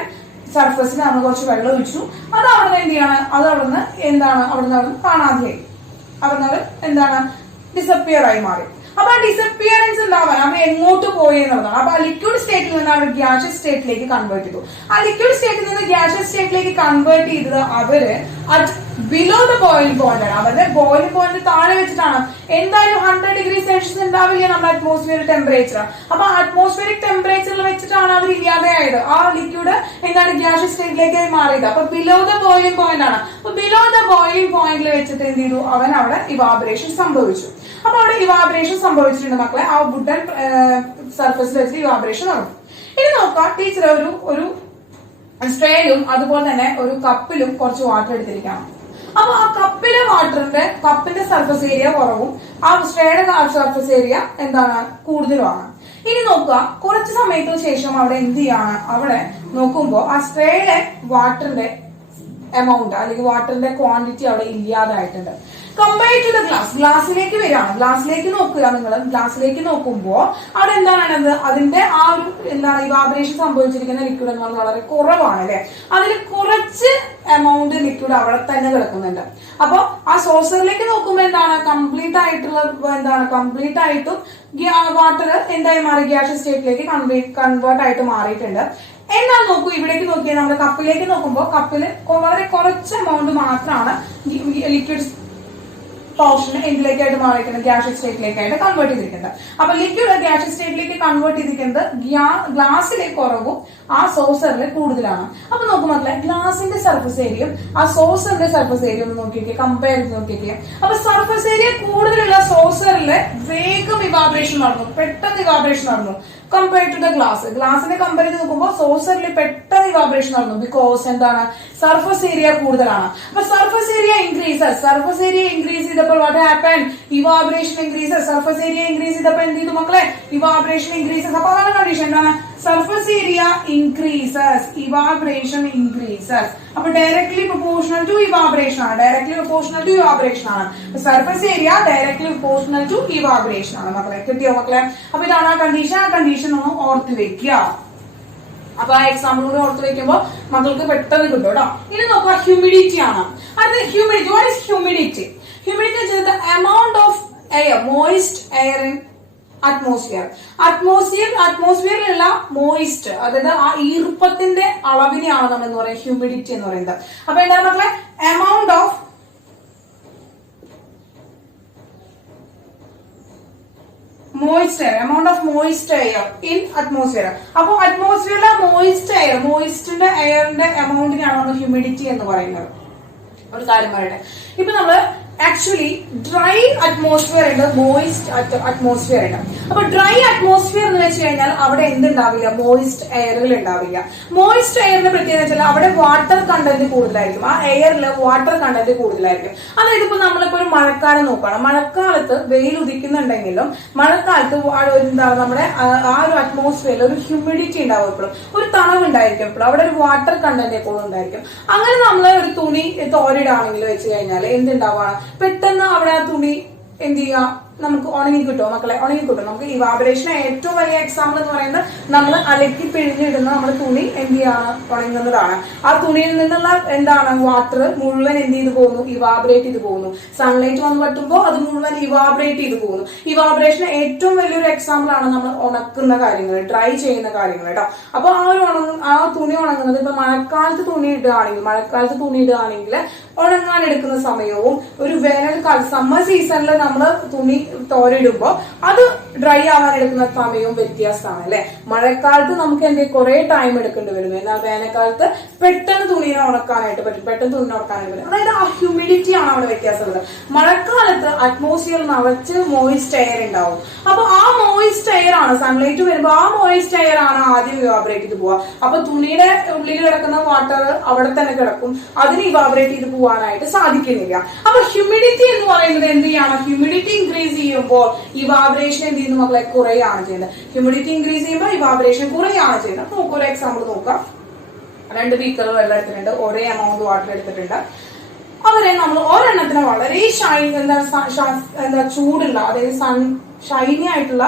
സർഫസിൽ നമ്മൾ കുറച്ച് വെള്ളം ഒഴിച്ചു, അത് അവിടെ എന്ത് ചെയ്യാണ്, അത് അവിടുന്ന് എന്താണ്, അവിടുന്ന് കാണാതെയായി, അവിടുന്ന് എന്താണ്, ഡിസപ്പിയർ ആയി മാറി. അപ്പൊ ആ ഡിസപ്പിയറൻസ് ഉണ്ടാവാൻ അവ എങ്ങോട്ട് പോയി എന്നുള്ളതാണ്. അപ്പൊ ആ ലിക്വിഡ് സ്റ്റേറ്റിൽ നിന്ന് അവർ ഗ്യാഷ്യസ് സ്റ്റേറ്റിലേക്ക് കൺവേർട്ട് ചെയ്തു. ആ ലിക്വിഡ് സ്റ്റേറ്റിൽ നിന്ന് ഗ്യാഷ്യസ് സ്റ്റേറ്റിലേക്ക് കൺവേർട്ട് ചെയ്തത് അവര് ബിലോ ദ ബോയിലിംഗ് പോയിന്റ് ആണ്. അവരുടെ ബോയിലിംഗ് പോയിന്റ് താഴെ വെച്ചിട്ടാണ്. എന്തായാലും 100°C ഉണ്ടാവില്ല നമ്മുടെ അറ്റ്മോസ്ഫിയറിക് ടെമ്പറേച്ചർ. അപ്പൊ അറ്റ്മോസ്ഫിയറിക് ടെമ്പറേച്ചറിൽ വെച്ചിട്ടാണ് അവർ ഇല്ലാതെയായത്. ആ ലിക്വിഡ് എന്താണ്, ഗ്യാഷ്യസ് സ്റ്റേറ്റിലേക്ക് മാറിയത്. അപ്പൊ ബിലോ ദ ബോയിലിംഗ് പോയിന്റ് ആണ്. അപ്പൊ ബിലോ ദ ബോയിലിംഗ് പോയിന്റിൽ വെച്ചിട്ട് എന്ത് ചെയ്തു, അവൻ അവിടെ ഇവാബറേഷൻ സംഭവിച്ചു. അപ്പൊ അവിടെ ഇവാബറേഷൻ സംഭവിച്ചിട്ടുണ്ട് മക്കളെ. ആ വുഡൻ സർഫസിൽ വെച്ചിട്ട് ഇവാബറേഷൻ നടന്നു. ഇനി നോക്കാം, ടീച്ചർ ഒരു സ്ട്രേയിലും അതുപോലെ തന്നെ ഒരു കപ്പിലും കുറച്ച് വാട്ടർ എടുത്തിരിക്കണം. അപ്പൊ ആ കപ്പിന്റെ സർഫസ് ഏരിയ കുറവും ആ സ്ട്രേയുടെ സർഫസ് ഏരിയ എന്താണ്, കൂടുതലുമാണ്. ഇനി നോക്കുക, കുറച്ച് സമയത്തിന് ശേഷം അവിടെ എന്ത് ചെയ്യാണ്, അവിടെ നോക്കുമ്പോ ആ സ്ട്രേയുടെ വാട്ടറിന്റെ എമൗണ്ട് അല്ലെങ്കിൽ വാട്ടറിന്റെ ക്വാണ്ടിറ്റി അവിടെ ഇല്ലാതായിട്ടുണ്ട്. കമ്പയർ ടു ദ ഗ്ലാസ്സിലേക്ക് വരികയാണ്. ഗ്ലാസ്സിലേക്ക് നോക്കുക, നിങ്ങൾ ഗ്ലാസ്സിലേക്ക് നോക്കുമ്പോൾ അവിടെ എന്താണ്, അതിന്റെ ആ ഒരു എന്താണ് ഇവാബറേഷൻ സംഭവിച്ചിരിക്കുന്ന ലിക്വിഡ് എന്ന് പറഞ്ഞാൽ വളരെ കുറവാണ്, അല്ലെ. അതിൽ കുറച്ച് എമൗണ്ട് ലിക്വിഡ് അവിടെ തന്നെ കിടക്കുന്നുണ്ട്. അപ്പൊ ആ സോസറിലേക്ക് നോക്കുമ്പോൾ എന്താണ്, കംപ്ലീറ്റ് ആയിട്ടും വാട്ടർ എന്തായി മാറി, ഗ്യാഷ്യസ് സ്റ്റേറ്റിലേക്ക് കൺവേർട്ട് ആയിട്ട് മാറിയിട്ടുണ്ട്. എന്നാൽ നോക്കൂ, ഇവിടേക്ക് നോക്കിയാൽ നമ്മുടെ കപ്പിലേക്ക് നോക്കുമ്പോൾ കപ്പില് വളരെ കുറച്ച് എമൗണ്ട് മാത്രമാണ് ലിക്വിഡ് പോർഷൻ എന്തിലേക്കായിട്ട് മാറിയിരിക്കുന്നത്, ഗ്യാഷ്യസ് സ്റ്റേറ്റിലേക്കായിട്ട് കൺവേർട്ട് ചെയ്തിരിക്കുന്നത്. അപ്പൊ ലിക്വിഡ് ഗ്യാഷ്യസ് സ്റ്റേറ്റിലേക്ക് കൺവേർട്ട് ചെയ്തിരിക്കുന്നത് ഗ്ലാസ്സിലെ കുറവും ആ സോസറിൽ കൂടുതലാണ്. അപ്പൊ നോക്കും മക്കളെ, ഗ്ലാസിന്റെ സർഫസ് ഏരിയയും ആ സോസറിന്റെ സർഫസ് ഏരിയ ഒന്ന് നോക്കിയൊക്കെ കമ്പയർ ചെയ്ത് നോക്കിയൊക്കെ. അപ്പൊ സർഫസ് ഏരിയ കൂടുതലുള്ള സോസറില് വേഗം ഇവാബറേഷൻ നടന്നു, പെട്ടെന്ന് ഇവാബറേഷൻ നടന്നു. കമ്പയർ ടു ദ ഗ്ലാസിനെ കമ്പയർ ചെയ്ത് നോക്കുമ്പോൾ സോസറിൽ പെട്ടെന്ന് ഇവാബറേഷൻ നടന്നു. ബിക്കോസ് എന്താണ്, സർഫസ് ഏരിയ കൂടുതലാണ്. അപ്പൊ സർഫസ് ഏരിയ ഇൻക്രീസ് ചെയ്തപ്പോൾ what happen, evaporation increases. Surface area increase ചെയ്തപ്പോൾ എന്ത് ചെയ്തു മക്കളെ, ഇവാബറേഷൻ ഇൻക്രീസസ്. അപ്പൊ അതാണ് കണ്ടീഷൻ, എന്താണ്, surface area increases, evaporation increases. അപ്പൊ ഡയറക്ട്ലി പ്രൊപ്പോർഷണൽ ടു ഇവാബറേഷൻ ആണ്, surface area directly proportional to evaporation ആണ്. മക്കളെ കിട്ടിയോ മക്കളെ? അപ്പൊ ഇതാണ് ആ കണ്ടീഷൻ ഒന്ന് ഓർത്ത് വെക്കുക. അപ്പൊ ആ എക്സാമ്പിൾ കൂടെ ഓർത്ത് വെക്കുമ്പോൾ മക്കൾക്ക് പെട്ടെന്ന് കിട്ടും കേട്ടോ. ഇനി നോക്കുക, ഹ്യൂമിഡിറ്റി ആണ്. അത് humidity, what is humidity? Humidity വെച്ചാൽ the amount of air, moist air in അറ്റ്മോസ്ഫിയറിലുള്ള മോയിസ്റ്റ്, അതായത് ആ ഈർപ്പത്തിന്റെ അളവിനെയാണ് നമ്മൾ എന്ന് പറയുന്നത് ഹ്യൂമിഡിറ്റി എന്ന് പറയുന്നത്. അപ്പൊ എന്താണ് മക്കളെ, amount of moist air in atmosphere. അപ്പൊ അറ്റ്മോസ്ഫിയറിലെ മോയിസ്റ്റിന്റെ എയറിന്റെ എമൗണ്ടിനാണ് നമ്മൾ ഹ്യൂമിഡിറ്റി എന്ന് പറയുന്നത്. ഒരു കാര്യം പറയട്ടെ, ഇപ്പൊ നമ്മള് ആക്ച്വലി ഡ്രൈ അറ്റ്മോസ്ഫിയർ ഉണ്ട്, മോയിസ്റ്റ് അറ്റ്മോസ്ഫിയർ ഉണ്ട്. അപ്പൊ ഡ്രൈ അറ്റ്മോസ്ഫിയർ എന്ന് വെച്ച് കഴിഞ്ഞാൽ അവിടെ എന്തുണ്ടാവില്ല, മോയിസ്റ്റ് എയറുകൾ ഉണ്ടാവില്ല. മോയിസ്റ്റ് എയറിന്റെ പ്രത്യേകത വെച്ചാൽ അവിടെ വാട്ടർ കണ്ടന്റ് കൂടുതലായിരിക്കും, ആ എയറിൽ വാട്ടർ കണ്ടന്റ് കൂടുതലായിരിക്കും. അതായത് ഇപ്പൊ നമ്മളിപ്പോ ഒരു മഴക്കാലം നോക്കുകയാണ്, മഴക്കാലത്ത് വെയിൽ ഉദിക്കുന്നുണ്ടെങ്കിലും മഴക്കാലത്ത് എന്താണ് നമ്മുടെ ആ ഒരു അറ്റ്മോസ്ഫിയറിൽ ഒരു ഹ്യൂമിഡിറ്റി ഉണ്ടാവും, എപ്പോഴും ഒരു തണവ് ഉണ്ടായിരിക്കും, എപ്പോഴും അവിടെ ഒരു വാട്ടർ കണ്ടന്റ് എപ്പോഴും ഉണ്ടായിരിക്കും. അങ്ങനെ നമ്മൾ ഒരു തുണി തോരിടാണെങ്കിൽ വെച്ച് കഴിഞ്ഞാൽ എന്തുണ്ടാവാണ്, പെട്ടെന്ന് അവിടെ ആ തുണി എന്ത് ചെയ്യുക, നമുക്ക് ഉണങ്ങി കിട്ടുമോ മക്കളെ, ഉണങ്ങി കിട്ടും. നമുക്ക് ഇവാബറേഷൻ ഏറ്റവും വലിയ എക്സാമ്പിൾ എന്ന് പറയുന്നത് നമ്മൾ അലക്കി പിഴിഞ്ഞിടുന്ന നമ്മുടെ തുണി എന്ത് ചെയ്യാണ്, ഉണങ്ങുന്നതാണ്. ആ തുണിയിൽ നിന്നുള്ള എന്താണ് വാട്ടർ മുഴുവൻ എന്ത് ചെയ്ത് പോകുന്നു, ഇവാബറേറ്റ് ചെയ്ത് പോകുന്നു. സൺലൈറ്റ് വന്ന് പറ്റുമ്പോൾ അത് മുഴുവൻ ഇവാബറേറ്റ് ചെയ്ത് പോകുന്നു. ഇവാബറേഷൻ ഏറ്റവും വലിയൊരു എക്സാമ്പിൾ ആണ് നമ്മൾ ഉണക്കുന്ന കാര്യങ്ങൾ, ഡ്രൈ ചെയ്യുന്ന കാര്യങ്ങൾ കേട്ടോ. അപ്പൊ ആ തുണി ഉണങ്ങുന്നത് ഇപ്പൊ മഴക്കാലത്ത് തുണി ഇടുകയാണെങ്കിൽ ഉണങ്ങാൻ എടുക്കുന്ന സമയവും ഒരു വേനൽക്കാല സമ്മർ സീസണിൽ നമ്മൾ തുണി തോരിടുമ്പോൾ അത് ഡ്രൈ ആവാൻ എടുക്കുന്ന സമയവും വ്യത്യാസമാണ് അല്ലെ. മഴക്കാലത്ത് നമുക്ക് കുറെ ടൈം എടുക്കേണ്ടി വരുന്നു, എന്നാൽ വേനൽക്കാലത്ത് പെട്ടെന്ന് തുണിനെ ഉണക്കാനായിട്ട് പറ്റും, പെട്ടെന്ന് തുണി ഉണക്കാനായിട്ട് പറ്റും. അതായത് ആ ഹ്യൂമിഡിറ്റി ആണ് അവിടെ വ്യത്യാസമുള്ളത്. മഴക്കാലത്ത് അറ്റ്മോസ്ഫിയർ നിറച്ച് മോയിസ്റ്റ് എയർ ഉണ്ടാവും. അപ്പൊ ആ മോയിസ്റ്റ് എയർ ആണ് സൺലൈറ്റ് വരുമ്പോൾ ആ മോയിസ്റ്റ് എയർ ആണ് ആദ്യം ഇവാപറേറ്റ് ചെയ്ത് പോവുക. അപ്പൊ തുണിയുടെ ഉള്ളിൽ കിടക്കുന്ന വാട്ടർ അവിടെ തന്നെ കിടക്കും, അതിന് ഇവാപറേറ്റ് ചെയ്ത് പോവാനായിട്ട് സാധിക്കുന്നില്ല. അപ്പൊ ഹ്യൂമിഡിറ്റി എന്ന് പറയുന്നത് എന്ത് ചെയ്യണം? ഹ്യൂമിഡിറ്റി ഇൻക്രീസ് ചെയ്യുമ്പോൾ ഇവാപറേഷൻ എന്ത് ചെയ്യുന്നു മക്കളെ? കുറയാണ് ചെയ്യുന്നത്. ഹ്യൂമിഡിറ്റി ഇൻക്രീസ് ചെയ്യുമ്പോൾ ഇവാപറേഷൻ കുറയാണ് ചെയ്യുന്നത്. നോക്കൂ, ഒരു എക്സാമ്പിൾ നോക്കാം. 2 ബീക്കർ വെള്ളം എടുത്തിട്ടുണ്ട്, ഒരേ എമൗണ്ട് വാട്ടർ എടുത്തിട്ടുണ്ട്. അവരെ നമ്മൾ ഒരെണ്ണത്തിന് വളരെ എന്താ ചൂടുള്ള, അതായത് ഷൈനി ആയിട്ടുള്ള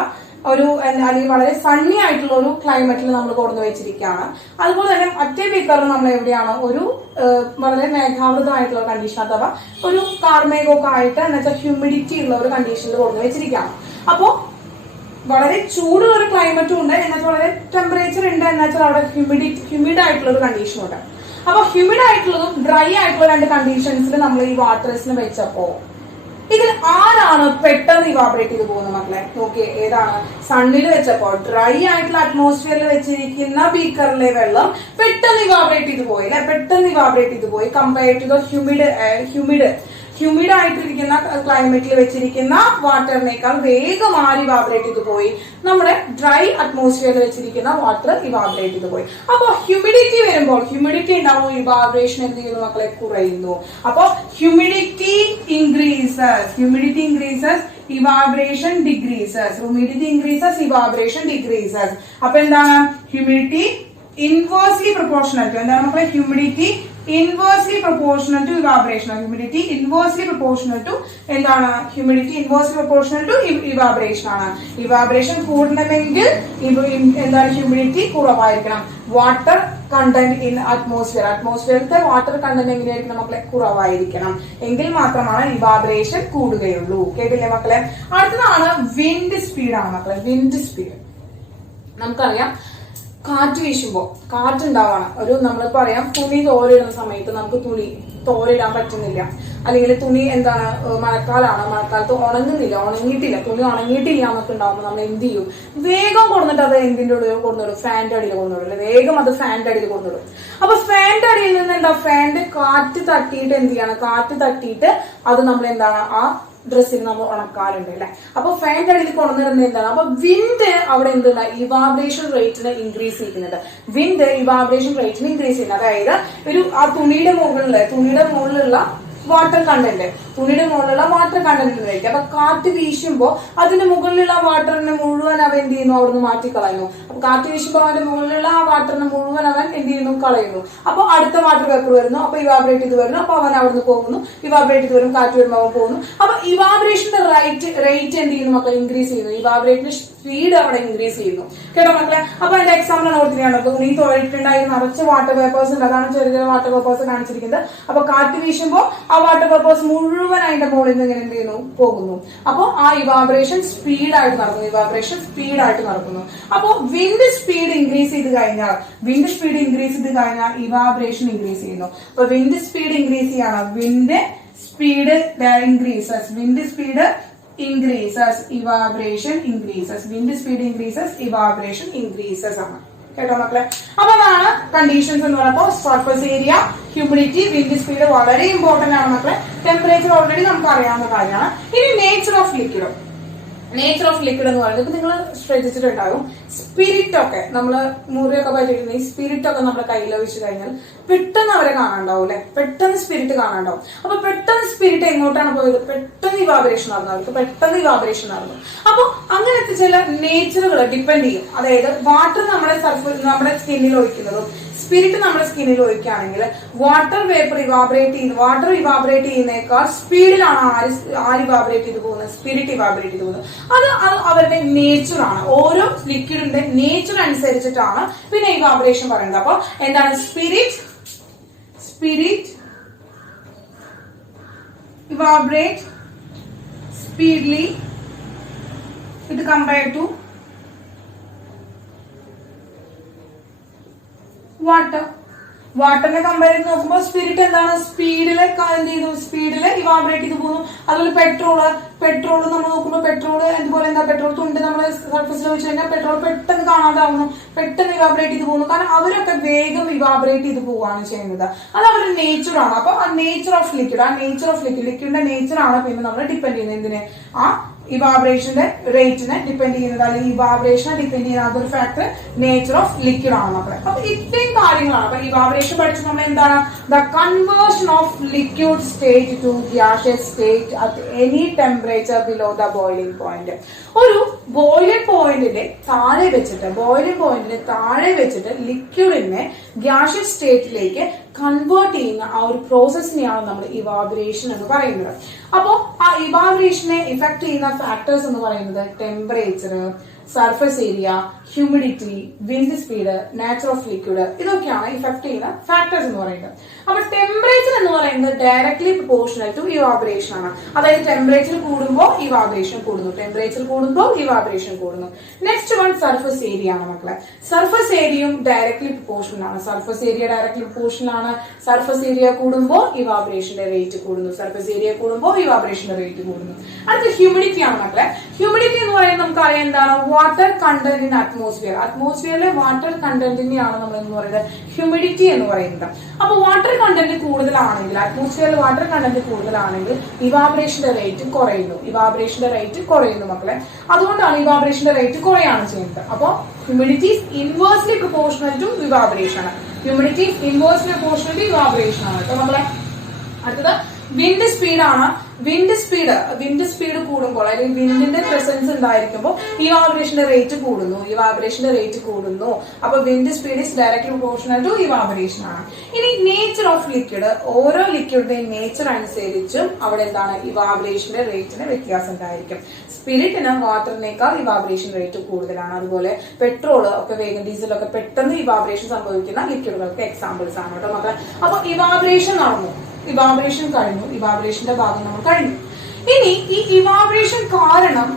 ഒരു അല്ലെങ്കിൽ വളരെ സണ്ണി ആയിട്ടുള്ള ഒരു ക്ലൈമറ്റിൽ നമ്മൾ കൊണ്ടു വെച്ചിരിക്കുകയാണ്. അതുപോലെ തന്നെ മറ്റേ ബീക്കറിൽ നമ്മൾ എവിടെയാണ് ഒരു വളരെ മേഘാവൃതമായിട്ടുള്ള കണ്ടീഷൻ അഥവാ ഒരു കാർമേഘമൊക്കെ ആയിട്ട് എന്നുവെച്ചാൽ ഹ്യൂമിഡിറ്റി ഉള്ള ഒരു കണ്ടീഷനിൽ കൊണ്ടു വെച്ചിരിക്കുകയാണ്. അപ്പോ വളരെ ചൂടുള്ള ഒരു ക്ലൈമറ്റും ഉണ്ട്, എന്നാൽ വളരെ ടെമ്പറേച്ചർ ഉണ്ട്, എന്നുവെച്ചാൽ അവിടെ ഹ്യൂമിഡ് ആയിട്ടുള്ള ഒരു കണ്ടീഷനും ഉണ്ട്. അപ്പൊ ഹ്യൂമിഡ് ആയിട്ടുള്ളതും ഡ്രൈ ആയിട്ടുള്ള 2 കണ്ടീഷൻസിൽ നമ്മൾ ഈ വാട്ടേഴ്സിന് വെച്ചപ്പോ ഇതിൽ ആരാണ് പെട്ടെന്ന് ഇവാപറേറ്റ് ചെയ്ത് പോകുന്നത് മക്കളെ? നോക്കിയേ, ഏതാണ്? സണ്ണിൽ വെച്ചപ്പോ ഡ്രൈ ആയിട്ടുള്ള അറ്റ്മോസ്ഫിയറിൽ വെച്ചിരിക്കുന്ന ബീക്കറിലെ വെള്ളം പെട്ടെന്ന് ഇവാപറേറ്റ് ചെയ്ത് പോയി അല്ലെ, പെട്ടെന്ന് ഇവാപറേറ്റ് ചെയ്ത് പോയി കമ്പയർ ടു ദ ഹ്യൂമിഡ് ആയിട്ടിരിക്കുന്ന ക്ലൈമറ്റിൽ വെച്ചിരിക്കുന്ന വാട്ടറിനേക്കാൾ വേഗം ഇവാപറേറ്റ് ചെയ്ത് പോയി നമ്മുടെ ഡ്രൈ അറ്റ്മോസ്ഫിയറിൽ വെച്ചിരിക്കുന്ന വാട്ടർ ഇവാപറേറ്റ് ചെയ്ത് പോയി. അപ്പൊ ഹ്യൂമിഡിറ്റി വരുമ്പോൾ ഹ്യൂമിഡിറ്റി ഉണ്ടാവും, ഇവാപറേഷൻ എന്ത് ചെയ്യുന്നു മക്കളെ? കുറയുന്നു. അപ്പൊ humidity increases evaporation decreases. Humidity increases evaporation decreases. അപ്പൊ എന്താണ്? ഹ്യൂമിഡിറ്റി ഇൻവേഴ്സ്ലി പ്രൊപ്പോർഷണൽ ടു എന്താണ് മക്കളെ? Humidity inversely proportional to evaporation. Humidity inversely proportional to എന്താണ്? Humidity inversely proportional to evaporation ആണ്. ഇവാപറേഷൻ കൂടണമെങ്കിൽ എന്താണ്? ഹ്യൂമിഡിറ്റി കുറവായിരിക്കണം. വാട്ടർ കണ്ടന്റ് ഇൻ അറ്റ്മോസ്ഫിയറിലത്തെ വാട്ടർ കണ്ടന്റ് എങ്ങനെയായിരിക്കണം മക്കളെ? കുറവായിരിക്കണം. എങ്കിൽ മാത്രമാണ് ഇവാപറേഷൻ കൂടുകയുള്ളൂ. കേട്ടില്ലേ മക്കളെ? അടുത്തതാണ് വിൻഡ് സ്പീഡ് ആണ് മക്കളെ. വിൻഡ് സ്പീഡ് നമുക്കറിയാം, കാറ്റ് വീശുമ്പോ കാറ്റുണ്ടാവണം. നമ്മൾ പറയാം, തുണി തോരിടുന്ന സമയത്ത് നമുക്ക് തുണി തോരിടാൻ പറ്റുന്നില്ല, അല്ലെങ്കിൽ തുണി എന്താണ് മഴക്കാലത്ത് ഉണങ്ങിയിട്ടില്ല, തുണി ഉണങ്ങിയിട്ടില്ല എന്നൊക്കെ ഉണ്ടാവുമ്പോൾ നമ്മൾ എന്ത് ചെയ്യും? വേഗം കൊടുത്തിട്ട് അത് എന്തിന്റെ ഉള്ളിൽ കൊണ്ടുവരും? ഫാനിന്റെ അടിയിൽ കൊണ്ടുവരും അല്ലെ, വേഗം അത് ഫാനിന്റെ അടിയിൽ കൊണ്ടുവരും. അപ്പൊ ഫാനിന്റെ അടിയിൽ നിന്ന് എന്താ? ഫാനിന്റെ കാറ്റ് തട്ടിയിട്ട് എന്ത് ചെയ്യണം? കാറ്റ് തട്ടിയിട്ട് അത് നമ്മൾ എന്താണ് ആ ഡ്രസ്സിന് നമ്മൾ ഉണക്കാറുണ്ട് അല്ലെ. അപ്പൊ ഫാനിന്റെ അടിയിൽ കൊണ്ടുവരുന്നത് എന്താണ്? അപ്പൊ വിൻഡ് അവിടെ എന്താണ്? ഇവാപറേഷൻ റേറ്റിനെ ഇൻക്രീസ് ചെയ്യുന്നുണ്ട്. വിൻഡ് ഇവാപറേഷൻ റേറ്റിനെ ഇൻക്രീസ് ചെയ്യുന്നത്, അതായത് ആ തുണിയുടെ മുകളിലുള്ള വാട്ടർ കണ്ടന്റ് അപ്പൊ കാറ്റ് വീശുമ്പോ അതിന്റെ മുകളിലുള്ള വാട്ടറിനെ മുഴുവൻ അവൻ എന്ത് ചെയ്യുന്നു? അവിടുന്ന് മാറ്റിക്കളയുന്നു. അപ്പൊ കാറ്റ് വീശുമ്പോൾ അവന്റെ മുകളിലുള്ള ആ വാട്ടറിനെ മുഴുവൻ അവൻ എന്ത് ചെയ്യുന്നു? കളയുന്നു. അപ്പൊ അടുത്ത വാട്ടർ പേപ്പർ വരുന്നു, അപ്പൊ ഇവാപറേറ്റ് ചെയ്ത് വരുന്നു, അപ്പൊ അവൻ അവിടുന്ന് പോകുന്നു, ഇവാപറേറ്റ് ചെയ്ത് വരും, കാറ്റ് വരുമ്പോൾ അവൻ പോകുന്നു. അപ്പൊ ഇവാപറേഷന്റെ റേറ്റ് എന്ത് ചെയ്യുന്നു മക്കളെ? ഇൻക്രീസ് ചെയ്യുന്നു. ഇവാപറേഷന്റെ സ്പീഡ് അവിടെ ഇൻക്രീസ് ചെയ്യുന്നു. കേട്ടോ മക്കളെ? അപ്പൊ അതിന്റെ എക്സാമ്പിൾ ആണ് ഓർത്തിരിക്കുകയാണ്. അപ്പൊ തുണി തോരിട്ടുണ്ടായി നിറച്ച് വാട്ടർ പേപ്പേഴ്സ് ഉണ്ട്, അതാണ് ചെറിയ വാട്ടർ പേപ്പേഴ്സ് കാണിച്ചിരിക്കുന്നത്. അപ്പൊ കാറ്റ് വീശുമ്പോൾ ആ വാട്ടർ പേപ്പേഴ്സ് മുഴുവൻ അതിന്റെ മുകളിൽ നിന്ന് ഇങ്ങനെ എന്ത് ചെയ്യുന്നു? പോകുന്നു. അപ്പൊ ആ ഇവാപറേഷൻ സ്പീഡായിട്ട് നടക്കുന്നു. അപ്പൊ വിൻഡ് സ്പീഡ് ഇൻക്രീസ് ചെയ്ത് കഴിഞ്ഞാൽ ഇവാപറേഷൻ ഇൻക്രീസ് ചെയ്യുന്നു. അപ്പൊ വിൻഡ് സ്പീഡ് ഇൻക്രീസ് ചെയ്യാണ്. Wind speed increases, evaporation increases. Wind speed increases, evaporation increases ആണ്. കേട്ടോ മക്കളെ? അപ്പൊ അതാണ് കണ്ടീഷൻസ് എന്ന് പറയുമ്പോൾ surface area, humidity, wind speed വളരെ ഇമ്പോർട്ടന്റ് ആണ് മക്കളെ. ടെമ്പറേച്ചർ ഓൾറെഡി നമുക്ക് അറിയാവുന്ന കാര്യമാണ്. ഇനി നേച്ചർ ഓഫ് ലിക്വിഡ് എന്ന് പറയുന്നത് ഇപ്പൊ നിങ്ങൾ ശ്രദ്ധിച്ചിട്ടുണ്ടാവും, സ്പിരിറ്റ് ഒക്കെ നമ്മള് മുറിയൊക്കെ പറ്റിയിരിക്കുന്ന ഈ സ്പിരിറ്റ് ഒക്കെ നമ്മുടെ കയ്യിൽ വെച്ച് കഴിഞ്ഞാൽ പെട്ടെന്ന് അവരെ കാണാണ്ടാവും അല്ലെ, പെട്ടെന്ന് സ്പിരിറ്റ് കാണാണ്ടാവും. അപ്പൊ പെട്ടെന്ന് സ്പിരിറ്റ് എങ്ങോട്ടാണ് പോയത്? പെട്ടെന്ന് ഇവാപറേഷൻ നടന്നു. അപ്പൊ അങ്ങനത്തെ ചില നേച്ചറുകൾ ഡിപ്പെൻഡ് ചെയ്യും. അതായത് വാട്ടർ നമ്മുടെ സ്കിന്നിൽ ഒഴിക്കുന്നതും സ്പിരിറ്റ് നമ്മുടെ സ്കിന്നിൽ ഒഴിക്കുകയാണെങ്കിൽ വാട്ടർ ഇവാപറേറ്റ് ചെയ്യുന്നേക്കാൾ സ്പീഡിലാണ് ആര് ഇവാപറേറ്റ് ചെയ്ത് പോകുന്നത്? സ്പിരിറ്റ് ഇവാപറേറ്റ് ചെയ്ത് പോകുന്നത്. അത് അവരുടെ നേച്ചറാണ്. ഓരോ ലിക്വിഡിന്റെ നേച്ചർ അനുസരിച്ചിട്ടാണ് പിന്നെ ഇവാപറേഷൻ പറയുന്നത്. അപ്പൊ എന്താണ്? Spirit evaporate speedily with compared to water. വാട്ടറിനെ കമ്പയർ ചെയ്ത് നോക്കുമ്പോൾ സ്പിരിറ്റ് എന്താണ് സ്പീഡില് എന്ത് ചെയ്തു സ്പീഡില് ഇവാബറേറ്റ് ചെയ്ത് പോകുന്നു. അതുപോലെ പെട്രോൾ നമ്മൾ നോക്കുമ്പോൾ പെട്രോൾ എന്തുപോലെ എന്താ പെട്രോൾ തുണ്ട് നമ്മൾ സർഫസിൽ വെച്ച് കഴിഞ്ഞാൽ പെട്രോൾ പെട്ടെന്ന് കാണാതാവുന്നു, പെട്ടെന്ന് ഇവാബറേറ്റ് ചെയ്ത് പോകുന്നു. കാരണം അവരൊക്കെ വേഗം ഇവാബറേറ്റ് ചെയ്ത് പോവുകയാണ് ചെയ്യുന്നത്. അത് അവരുടെ നേച്ചറാണ്. അപ്പൊ ആ നേച്ചർ ഓഫ് ലിക്വിഡിന്റെ നേച്ചർ ആണ് പിന്നെ നമ്മൾ ഡിപ്പെൻഡ് ചെയ്യുന്നത് എന്തിനെ ആ ഇവാബറേഷന്റെ റേറ്റിനെ ഡിപ്പെൻഡ് ചെയ്യുന്നത്, അല്ലെങ്കിൽ ഇവാബറേഷനെ ഡിപ്പെൻഡ് ചെയ്യുന്ന അതൊരു ഫാക്ടർ നേച്ചർ ഓഫ് ലിക്വിഡ് ആണ് മക്കളെ. അപ്പൊ ഇത്രയും കാര്യങ്ങളാണ്. അപ്പൊ ഇവാബറേഷൻ പഠിച്ച് നമ്മൾ എന്താണ് the conversion of liquid state to gaseous state at any temperature below the boiling point. ഒരു ബോയിലിംഗ് പോയിന്റിന്റെ താഴെ വെച്ചിട്ട് ലിക്വിഡിനെ ഗ്യാസിയസ് സ്റ്റേറ്റിലേക്ക് കൺവേർട്ട് ചെയ്യുന്ന ആ ഒരു പ്രോസസ്സിനെയാണ് നമ്മൾ ഇവാബറേഷൻ എന്ന് പറയുന്നത്. അപ്പോ ആ ഇവാബറേഷനെ ഇഫക്ട് ചെയ്യുന്ന ഫാക്ടേഴ്സ് എന്ന് പറയുന്നത് temperature, surface area, humidity, wind speed, nature of liquid, ഇതൊക്കെയാണ് ഇഫക്ട് ചെയ്യുന്ന ഫാക്ടേഴ്സ് എന്ന് പറയുന്നത്. അപ്പൊ ടെമ്പറേച്ചർ എന്ന് പറയുന്നത് ഡയറക്ട്ലി പ്രൊപ്പോർഷണൽ ടു ഇവാബറേഷൻ ആണ്. അതായത് ടെമ്പറേച്ചർ കൂടുമ്പോൾ ഇവാബറേഷൻ കൂടുന്നു, ടെമ്പറേച്ചർ കൂടുമ്പോൾ ഇവാബറേഷൻ കൂടുന്നു. നെക്സ്റ്റ് വൺ സർഫസ് ഏരിയ ആണ് മക്കളെ. സർഫസ് ഏരിയയും ഡയറക്ട്ലി പ്രൊപ്പോർഷണൽ ആണ്. സർഫസ് ഏരിയ ഡയറക്ട്ലി പ്രൊപ്പോർഷണൽ ആണ്. സർഫസ് ഏരിയ കൂടുമ്പോൾ ഇവാബറേഷന്റെ റേറ്റ് കൂടുന്നു, സർഫസ് ഏരിയ കൂടുമ്പോൾ ഇവാബറേഷന്റെ റേറ്റ് കൂടുന്നു. അടുത്ത ഹ്യൂമിഡിറ്റി ആണ് മക്കളെ. ഹ്യൂമിഡിറ്റി എന്ന് പറയുന്നത് നമുക്കറിയാം എന്താണ് വാട്ടർ കണ്ടന്റ് ഇൻ അറ്റ്മോസ്ഫിയർ. അറ്റ്മോസ്ഫിയറിലെ വാട്ടർ കണ്ടന്റിനെയാണ് നമ്മൾ എന്ന് പറയുന്നത് ഹ്യൂമിഡിറ്റി എന്ന് പറയുന്നത്. അപ്പൊ വാട്ടർ കണ്ടന്റ് കൂടുതലാണെങ്കിൽ, അറ്റ്മോസ്ഫിയറിൽ വാട്ടർ കണ്ടന്റ് കൂടുതലാണെങ്കിൽ ഇവാബറേഷന്റെ റേറ്റ് കുറയുന്നു മക്കളെ. അതുകൊണ്ടാണ് ഇവാബറേഷന്റെ റേറ്റ് കുറയാണ് ചെയ്യുന്നത്. അപ്പൊ humidity inversely proportional to evaporation ആണ്. കേട്ടോ നമ്മളെ. അടുത്തത് വിൻഡ് സ്പീഡ് ആണ്. വിൻഡ് സ്പീഡ് കൂടുമ്പോൾ അല്ലെങ്കിൽ വിൻഡിന്റെ പ്രസൻസ് ഉണ്ടായിരിക്കുമ്പോൾ ഇവാബറേഷന്റെ റേറ്റ് കൂടുന്നു. അപ്പൊ wind speed is directly proportional to evaporation ആണ്. ഇനി നേച്ചർ ഓഫ് ലിക്വിഡ്, ഓരോ ലിക്വിഡിന്റെയും നേച്ചർ അനുസരിച്ചും അവിടെ എന്താണ് ഇവാബറേഷന്റെ റേറ്റിന് വ്യത്യാസം ഉണ്ടായിരിക്കും. സ്പിരിറ്റിന് വാട്ടറിനേക്കാൾ ഇവാബറേഷൻ റേറ്റ് കൂടുതലാണ്. അതുപോലെ പെട്രോൾ ഒക്കെ വേഗം, ഡീസലൊക്കെ പെട്ടെന്ന് ഇവാബറേഷൻ സംഭവിക്കുന്ന ലിക്വിഡുകൾക്ക് എക്സാമ്പിൾസ് ആണ് കേട്ടോ മക്കളെ. അപ്പൊ ഇവാബറേഷൻ കഴിഞ്ഞു, ഇവാബറേഷന്റെ ഭാഗം നമ്മൾ കഴിഞ്ഞു. ഇനി ഈ ഇവാബറേഷൻ കാരണം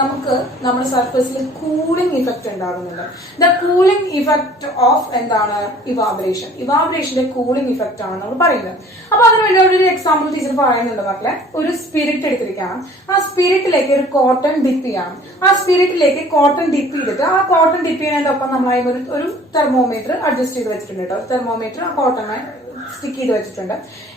നമുക്ക് നമ്മുടെ സർഫസിൽ കൂളിംഗ് ഇഫക്റ്റ് ഉണ്ടാകുന്നുണ്ട്. ദ കൂളിംഗ് ഇഫക്റ്റ് ഓഫ് എന്താണ് ഇവാബറേഷന്റെ കൂളിംഗ് ഇഫക്റ്റ് ആണ് നമ്മൾ പറയുന്നത്. അപ്പൊ അതിനുവേണ്ടി ഒരു എക്സാമ്പിൾ ടീച്ചർ പറയുന്നുണ്ട് മക്കളെ. ഒരു സ്പിരിറ്റ് എടുത്തിരിക്കണം, ആ സ്പിരിറ്റിലേക്ക് ഒരു കോട്ടൺ ഡിപ്പ് ചെയ്യണം. ആ സ്പിരിറ്റിലേക്ക് കോട്ടൺ ഡിപ്പ് ചെയ്തിട്ട് ആ കോട്ടൺ ഡിപ്പ് ചെയ്യുന്നതിനൊപ്പം നമ്മൾ ഒരു തെർമോമീറ്റർ അഡ്ജസ്റ്റ് ചെയ്ത് വെച്ചിട്ടുണ്ട് കേട്ടോ. തെർമോമീറ്റർ ആ കോട്ടൺ സ്റ്റിക്ക് ചെയ്ത് വെച്ചിട്ടുണ്ട്.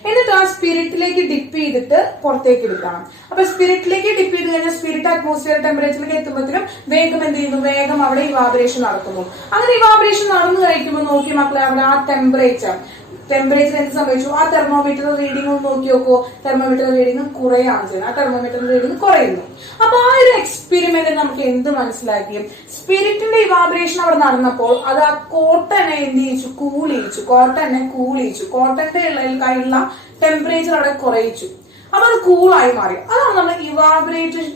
എന്നിട്ട് ആ സ്പിരിറ്റിലേക്ക് ഡിപ്പ് ചെയ്തിട്ട് പുറത്തേക്ക് എടുക്കണം. അപ്പൊ സ്പിരിറ്റിലേക്ക് ഡിപ്പ് ചെയ്ത് കഴിഞ്ഞാൽ സ്പിരിറ്റ് അറ്റ്മോസ്ഫിയർ ടെമ്പറേച്ചറിലേക്ക് എത്തുമ്പോഴത്തേക്കും വേഗം എന്ത് ചെയ്യുന്നു, വേഗം അവിടെ ഇവാബറേഷൻ നടക്കുന്നു. അങ്ങനെ ഇവാബറേഷൻ നടന്നു കഴിക്കുമ്പോൾ നോക്കി മക്കളെ, അവിടെ ആ ടെമ്പറേച്ചർ എന്ത് സംഭവിച്ചു, ആ തെർമോമീറ്റർ റീഡിംഗ് ഒന്ന് നോക്കി നോക്കൂ. തെർമോമീറ്റർ റീഡിംഗ് കുറയാണ് ചെയ്യുന്നത്, ആ തെർമോമീറ്റർ റീഡിംഗ് കുറയുന്നു. അപ്പൊ ആ ഒരു എക്സ്പെരിമെന്റ് നമുക്ക് എന്ത് മനസ്സിലാക്കി, സ്പിരിറ്റിന്റെ ഇവാബറേഷൻ അവിടെ നടന്നപ്പോൾ അത് ആ കോട്ടനെ എന്ത് ചെയ്യിച്ചു, കൂൾ ചെയ്യിച്ചു. കോട്ടന്റെ കയ്യിലുള്ള ടെമ്പറേച്ചർ അവിടെ കുറയിച്ചു. അപ്പൊ അത് കൂളായി മാറി. അതാണ് നമ്മൾ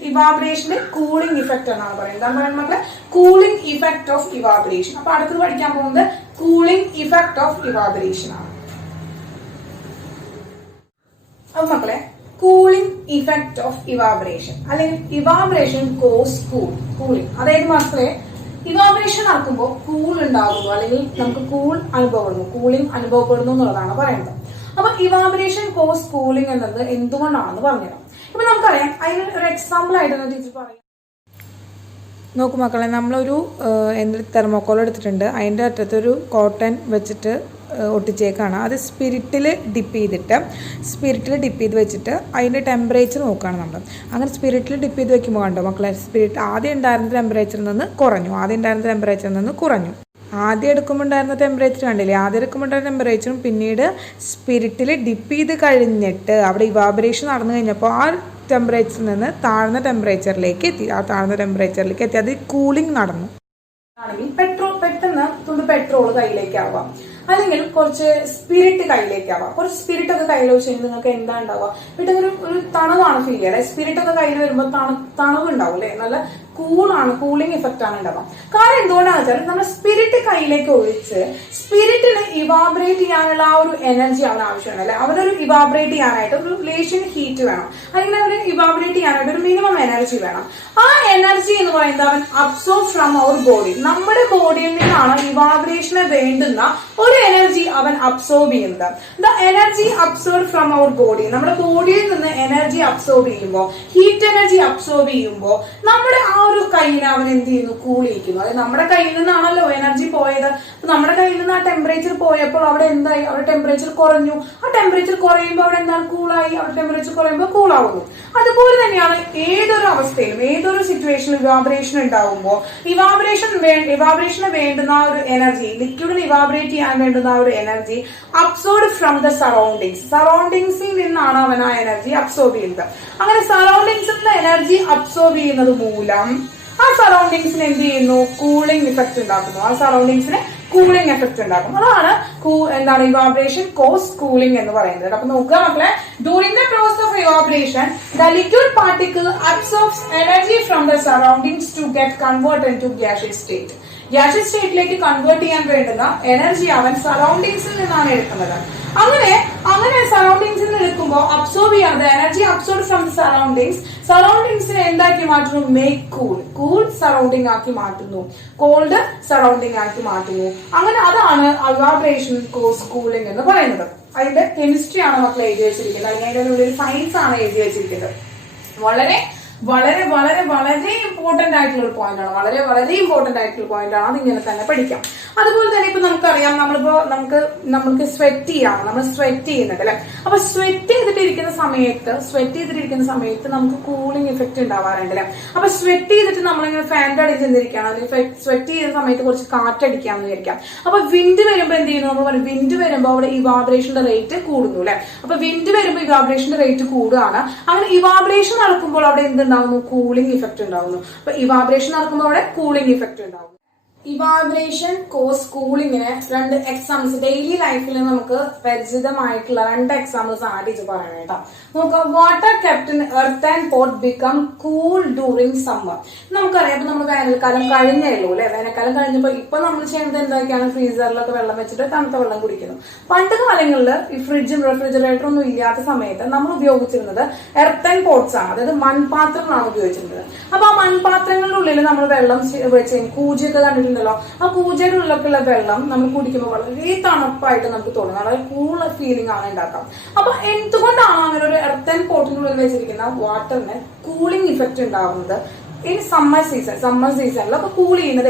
ഇവാബറേഷന്റെ കൂളിംഗ് ഇഫക്റ്റ് എന്നാണ് പറയുന്നത്. എന്താണ് പറയുന്നത് മക്കളെ, കൂളിംഗ് ഇഫക്റ്റ് ഓഫ് ഇവാബറേഷൻ. അപ്പൊ അടുത്തത് പഠിക്കാൻ പോകുന്നത് കൂളിംഗ് ഇഫക്റ്റ് ഓഫ് ഇവാബറേഷൻ ആണ്. അപ്പൊ മക്കളെ, കൂളിംഗ് ഇഫക്റ്റ് ഓഫ് ഇവാബറേഷൻ അല്ലെങ്കിൽ ഇവാബറേഷൻ കോസ് കൂളിംഗ്. അതായത് മക്കളെ, ഇവാബറേഷൻ നടക്കുമ്പോൾ കൂൾ ഉണ്ടാകുന്നു അല്ലെങ്കിൽ നമുക്ക് കൂളിംഗ് അനുഭവപ്പെടുന്നു എന്നുള്ളതാണ് പറയുന്നത്. അപ്പൊ ഇവാബറേഷൻ കോസ് കൂളിംഗ് എന്നത് എന്തുകൊണ്ടാണെന്ന് പറഞ്ഞുതരാം. ഇപ്പൊ നമുക്കറിയാം, അതിന് ഒരു എക്സാമ്പിൾ ആയിട്ട് ടീച്ചർ പറയാം. നോക്കൂ മക്കളെ, നമ്മളൊരു തെർമോക്കോൾ എടുത്തിട്ടുണ്ട്. അതിൻ്റെ അറ്റത്തൊരു കോട്ടൺ വെച്ചിട്ട് ഒട്ടിച്ചേക്കാണ്. അത് സ്പിരിറ്റിൽ ഡിപ്പ് ചെയ്ത് വെച്ചിട്ട് അതിൻ്റെ ടെമ്പറേച്ചർ നോക്കുകയാണ് നമ്മൾ. അങ്ങനെ സ്പിരിറ്റിൽ ഡിപ്പ് ചെയ്ത് വെക്കുമ്പോൾ കണ്ടോ മക്കളെ, സ്പിരിറ്റ് ആദ്യം ഉണ്ടായിരുന്ന ടെമ്പറേച്ചറിൽ നിന്ന് കുറഞ്ഞു. ആദ്യം എടുക്കുമ്പോൾ ഉണ്ടായിരുന്ന ടെമ്പറേച്ചർ കണ്ടില്ലേ, ആദ്യം എടുക്കുമ്പോൾ ഉണ്ടായിരുന്ന ടെമ്പറേച്ചറും പിന്നീട് സ്പിരിറ്റിൽ ഡിപ്പ് ചെയ്ത് കഴിഞ്ഞിട്ട് അവിടെ ഇവാബറേഷൻ നടന്നു കഴിഞ്ഞപ്പോൾ ആ ടെമ്പറേച്ചറിൽ നിന്ന് താഴ്ന്ന ടെമ്പറേച്ചറിലേക്ക് എത്തി. അത് കൂളിംഗ് നടന്നു. ആണെങ്കിൽ പെട്ടെന്ന് പെട്രോൾ കയ്യിലേക്കാവാം, അല്ലെങ്കിൽ കുറച്ച് സ്പിരിറ്റ് കയ്യിലേക്കാവാം. കുറച്ച് സ്പിരിറ്റ് ഒക്കെ കയ്യിൽ വെച്ച് കഴിഞ്ഞാൽ നിങ്ങൾക്ക് എന്താ ഉണ്ടാവുക, പെട്ടെന്ന് ഒരു തണവാണ് ഫീൽ ചെയ്യുക. സ്പിരിറ്റ് ഒക്കെ കയ്യിൽ വരുമ്പോൾ തണവ് ഉണ്ടാവും അല്ലെ, നല്ല കൂളാണ്, കൂളിംഗ് ഇഫക്റ്റ് ആണ് ഉണ്ടാവുക. കാരണം എന്തുകൊണ്ടാണെന്ന് വെച്ചാൽ നമ്മൾ സ്പിരിറ്റ് കയ്യിലേക്ക് ഒഴിച്ച് സ്പിരിറ്റിന് ഇവാബറേറ്റ് ചെയ്യാനുള്ള ആ ഒരു എനർജി അവന് ആവശ്യമാണ്. അല്ലെ, അവനൊരു ഇവാബറേറ്റ് ചെയ്യാനായിട്ട് ഒരു റിലേഷൻ ഹീറ്റ് വേണം, അല്ലെങ്കിൽ അവർ ഇവാബറേറ്റ് ചെയ്യാനായിട്ട് ഒരു മിനിമം എനർജി വേണം. ആ എനർജി എന്ന് പറയുന്നത് അവൻ അബ്സോർബ് ഫ്രം അവർ ബോഡി, നമ്മുടെ ബോഡിയിൽ നിന്നാണ് ഇവാബറേഷന് വേണ്ടുന്ന ഒരു എനർജി അവൻ അബ്സോർബ് ചെയ്യുന്നത്. The energy absorb from our body, നമ്മുടെ ബോഡിയിൽ നിന്ന് എനർജി അബ്സോർബ് ചെയ്യുമ്പോൾ, ഹീറ്റ് എനർജി അബ്സോർബ് ചെയ്യുമ്പോൾ നമ്മുടെ ആ ഒരു കയ്യിനെ അവൻ എന്ത് ചെയ്യുന്നു, കൂൾ ചെയ്യിക്കുന്നു. അതായത് നമ്മുടെ കയ്യിൽ നിന്നാണല്ലോ എനർജി പോയത്. നമ്മുടെ കയ്യിൽ നിന്ന് ആ ടെമ്പറേച്ചർ പോയപ്പോൾ അവിടെ എന്തായി, അവിടെ ടെമ്പറേച്ചർ കുറഞ്ഞു. ആ ടെമ്പറേച്ചർ കുറയുമ്പോൾ അവിടെ എന്താണ്, കൂളായി. അവിടെ ടെമ്പറേച്ചർ കുറയുമ്പോൾ കൂളാവുന്നു. അതുപോലെ തന്നെയാണ് ഏതൊരു അവസ്ഥയിലും ഏതൊരു സിറ്റുവേഷനിലും ഇവാബറേഷൻ ഉണ്ടാവുമ്പോൾ ഇവാബറേഷന് വേണ്ടുന്ന ആ ഒരു എനർജി, ലിക്വിഡിന് ഇവാബറേറ്റ് ചെയ്യാൻ വേണ്ടുന്ന ആ ഒരു എനർജി അബ്സോർബ് ഫ്രം ദ സറൗണ്ടിങ്സിൽ നിന്നാണ് അവൻ ആ എനർജി അബ്സോർബ് ചെയ്യുന്നത്. അങ്ങനെ സറൗണ്ടിങ്സിൽ നിന്ന് എനർജി അബ്സോർബ് ചെയ്യുന്നത് മൂലം ആ സറൗണ്ടിങ്സിന് എന്ത് ചെയ്യുന്നു, കൂളിംഗ് ഇഫക്റ്റ് ഉണ്ടാക്കുന്നു. ആ സറൗണ്ടിങ്സിന് കൂളിംഗ് എഫക്ട് ഉണ്ടാക്കും. അതാണ് എന്താണ് ഇവാബറേഷൻ കോസ് കൂളിംഗ് എന്ന് പറയുന്നത്. അപ്പൊ നോക്കുക മക്കളെ, during the process of evaporation the liquid particle absorbs energy from the surroundings to get converted to gaseous state. Gaseous സ്റ്റേറ്റിലേക്ക് കൺവേർട്ട് ചെയ്യാൻ വേണ്ടുന്ന എനർജി അവൻ സറൗണ്ടിങ്സിൽ നിന്നാണ് എടുക്കുന്നത്. അങ്ങനെ സറൗണ്ടിങ്സിൽ നിന്ന് എടുക്കുമ്പോൾ അബ്സോർബ് ചെയ്യാതെ എനർജി അബ്സോർബ് ഫ്രം സറൗണ്ടിങ്സിനെ എന്താക്കി മാറ്റുന്നു, മേക്ക് കൂൾ സറൗണ്ടിങ് ആക്കി മാറ്റുന്നു, കോൾഡ് സറൗണ്ടിങ് ആക്കി മാറ്റുന്നു. അങ്ങനെ അതാണ് ഇവാബറേഷൻ കോസ് കൂളിംഗ് എന്ന് പറയുന്നത്. അതിന്റെ കെമിസ്ട്രി ആണ് മക്കൾ എഴുതി വെച്ചിരിക്കുന്നത്, അല്ലെങ്കിൽ അതിന്റെ ഉള്ളിൽ സയൻസ് ആണ് എഴുതി വെച്ചിരിക്കുന്നത്. വളരെ വളരെ വളരെ വളരെ ഇമ്പോർട്ടന്റ് ആയിട്ടുള്ള ഒരു പോയിന്റ് ആണ്, വളരെ ഇമ്പോർട്ടന്റ് ആയിട്ടുള്ള പോയിന്റ് ആണ്. അതിങ്ങനെ തന്നെ പഠിക്കാം. അതുപോലെ തന്നെ ഇപ്പൊ നമുക്കറിയാം, നമുക്ക് സ്വെറ്റ് ചെയ്യാം, നമ്മൾ സ്വെറ്റ് ചെയ്യുന്നുണ്ട് അല്ലെ. അപ്പൊ സ്വെറ്റ് ചെയ്തിട്ടിരിക്കുന്ന സമയത്ത് നമുക്ക് കൂളിംഗ് ഇഫക്റ്റ് ഉണ്ടാവാറുണ്ട് അല്ലെ. അപ്പൊ സ്വെറ്റ് ചെയ്തിട്ട് നമ്മളിങ്ങനെ ഫാൻ്റെ അടിയിൽ ചെന്നിരിക്കുകയാണ്, അല്ലെങ്കിൽ സ്വെറ്റ് ചെയ്യുന്ന സമയത്ത് കുറച്ച് കാറ്റടിക്കാന്ന് വിചാരിക്കാം. അപ്പൊ വിൻഡ് വരുമ്പോ എന്ത് ചെയ്യുന്നു, നമ്മൾ പറയും വിൻഡ് വരുമ്പോ അവിടെ ഇവാബറേഷന്റെ റേറ്റ് കൂടുന്നു അല്ലെ. അപ്പൊ വിൻഡ് വരുമ്പോ ഇവാബറേഷന്റെ റേറ്റ് കൂടുകയാണ്. അങ്ങനെ ഇവാബറേഷൻ നടക്കുമ്പോൾ അവിടെ എന്തുണ്ടാവുന്നു, കൂളിംഗ് ഇഫക്റ്റ് ഉണ്ടാവുന്നു. അപ്പൊ ഇവാബറേഷൻ നടക്കുമ്പോൾ അവിടെ കൂളിംഗ് ഇഫക്റ്റ് ഉണ്ടാവുന്നു. ഇവാബറേഷൻ കോസ് കൂളിങ്ങിന് രണ്ട് എക്സാമ്പിൾസ് ഡെയിലി ലൈഫിൽ നമുക്ക് പരിചിതമായിട്ടുള്ള രണ്ട് എക്സാമ്പിൾസ് ആണ് ടീച്ചർ പറയണം കേട്ടോ. നോക്കാം, water kept in earth and pot become cool during summer. നമുക്കറിയാം, ഇപ്പൊ നമ്മൾ വേനൽക്കാലം കഴിഞ്ഞല്ലോ അല്ലെ. വേനൽക്കാലം കഴിഞ്ഞപ്പോ ഇപ്പൊ നമ്മൾ ചെയ്യുന്നത് എന്തൊക്കെയാണ്, ഫ്രീസറിലൊക്കെ വെള്ളം വെച്ചിട്ട് തണുത്ത വെള്ളം കുടിക്കുന്നു. പണ്ട് കാലങ്ങളിൽ ഈ ഫ്രിഡ്ജും റെഫ്രിജറേറ്ററും ഒന്നും ഇല്ലാത്ത സമയത്ത് നമ്മൾ ഉപയോഗിച്ചിരുന്നത് എർത്ത് ആൻഡ് പോട്ട്സ് ആണ്, അതായത് മൺപാത്രങ്ങളാണ് ഉപയോഗിച്ചിരുന്നത്. അപ്പൊ ആ മൺപാത്രങ്ങളുടെ ഉള്ളിൽ നമ്മൾ വെള്ളം വെച്ച് കൂജിയൊക്കെ കണ്ടിട്ടുണ്ടല്ലോ. ആ കൂജയുടെ ഉള്ളിലൊക്കെയുള്ള വെള്ളം നമ്മൾ കുടിക്കുമ്പോൾ വളരെ തണുപ്പായിട്ട് നമുക്ക് തോന്നും, വളരെ കൂൾ ഫീലിംഗ് ആണ് ഉണ്ടാക്കാം. അപ്പൊ എന്തുകൊണ്ടാണ് അങ്ങനെ ഒരു എർത്ത് ആൻഡ് പോട്ടിനുള്ളിൽ വെച്ചിരിക്കുന്ന വാട്ടറിന് കൂളിംഗ് ഇഫക്റ്റ് ഉണ്ടാവുന്നത് ഈ സമ്മർ സീസണിൽ? അപ്പൊ കൂൾ ആവുന്നത്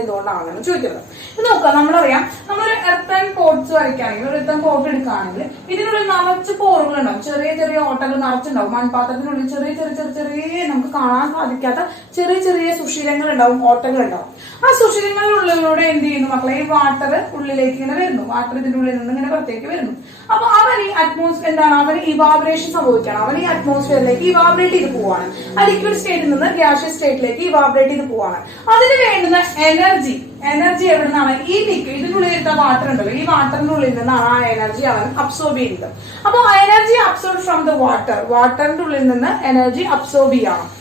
എന്തുകൊണ്ടാണെന്ന് ചോദിക്കുന്നത്. ഇത് നോക്കാം, നമ്മളറിയാം, നമ്മളൊരു എർത്ത് ആൻഡ് പോട്ട്സ് വരയ്ക്കുകയാണെങ്കിൽ, ഒരു എർത്ത് ആൻഡ് പോട്ട് എടുക്കുകയാണെങ്കിൽ ഇതിനുള്ളിൽ നിറച്ച് പോറുകൾ ഉണ്ടാവും, ചെറിയ ഓട്ടകൾ നിറച്ചുണ്ടാവും. മൺപാത്രത്തിനുള്ളിൽ ചെറിയ നമുക്ക് കാണാൻ സാധിക്കാത്ത ചെറിയ സുഷിരങ്ങൾ ഉണ്ടാവും, ഓട്ടകൾ ഉണ്ടാവും. ആ സുഷിരങ്ങളിലുള്ളിലൂടെ എന്ത് ചെയ്യുന്നു മക്കളെ, ഈ വാട്ടർ ഉള്ളിലേക്ക് ഇങ്ങനെ വരുന്നു, വാട്ടർ ഇതിന്റെ ഉള്ളിൽ നിന്ന് ഇങ്ങനെ പുറത്തേക്ക് വരുന്നു. അപ്പൊ അവൻ ഈ അറ്റ്മോസ്ഫിയർ അവന് ഇവാബറേഷൻ സംഭവിക്കുകയാണ്, അവൻ ഈ അറ്റ്മോസ്ഫിയറിലേക്ക് ഇവാബറേറ്റ് ചെയ്ത് പോവാണ്. ആ ലിക്വിഡ് സ്റ്റേറ്റിൽ നിന്ന് ഗ്യാസിയസ് സ്റ്റേറ്റിലേക്ക് ഇവാബറേറ്റ് ചെയ്ത് പോവാണ്. അതിന് വേണ്ടുന്ന എനർജി എവിടെ നിന്നാണ്, ഈ ലിക്വിഡ് ഇതിനുള്ളിൽ ഇരുന്ന വാട്ടർ ഉണ്ടല്ലോ, ഈ വാട്ടറിന്റെ ഉള്ളിൽ നിന്നാണ് ആ എനർജി അവൻ അബ്സോർബ് ചെയ്യുന്നത്. അപ്പൊ എനർജി അബ്സോർബ് ഫ്രം ദ വാട്ടറിന്റെ ഉള്ളിൽ നിന്ന് എനർജി അബ്സോർബ് ചെയ്യണം,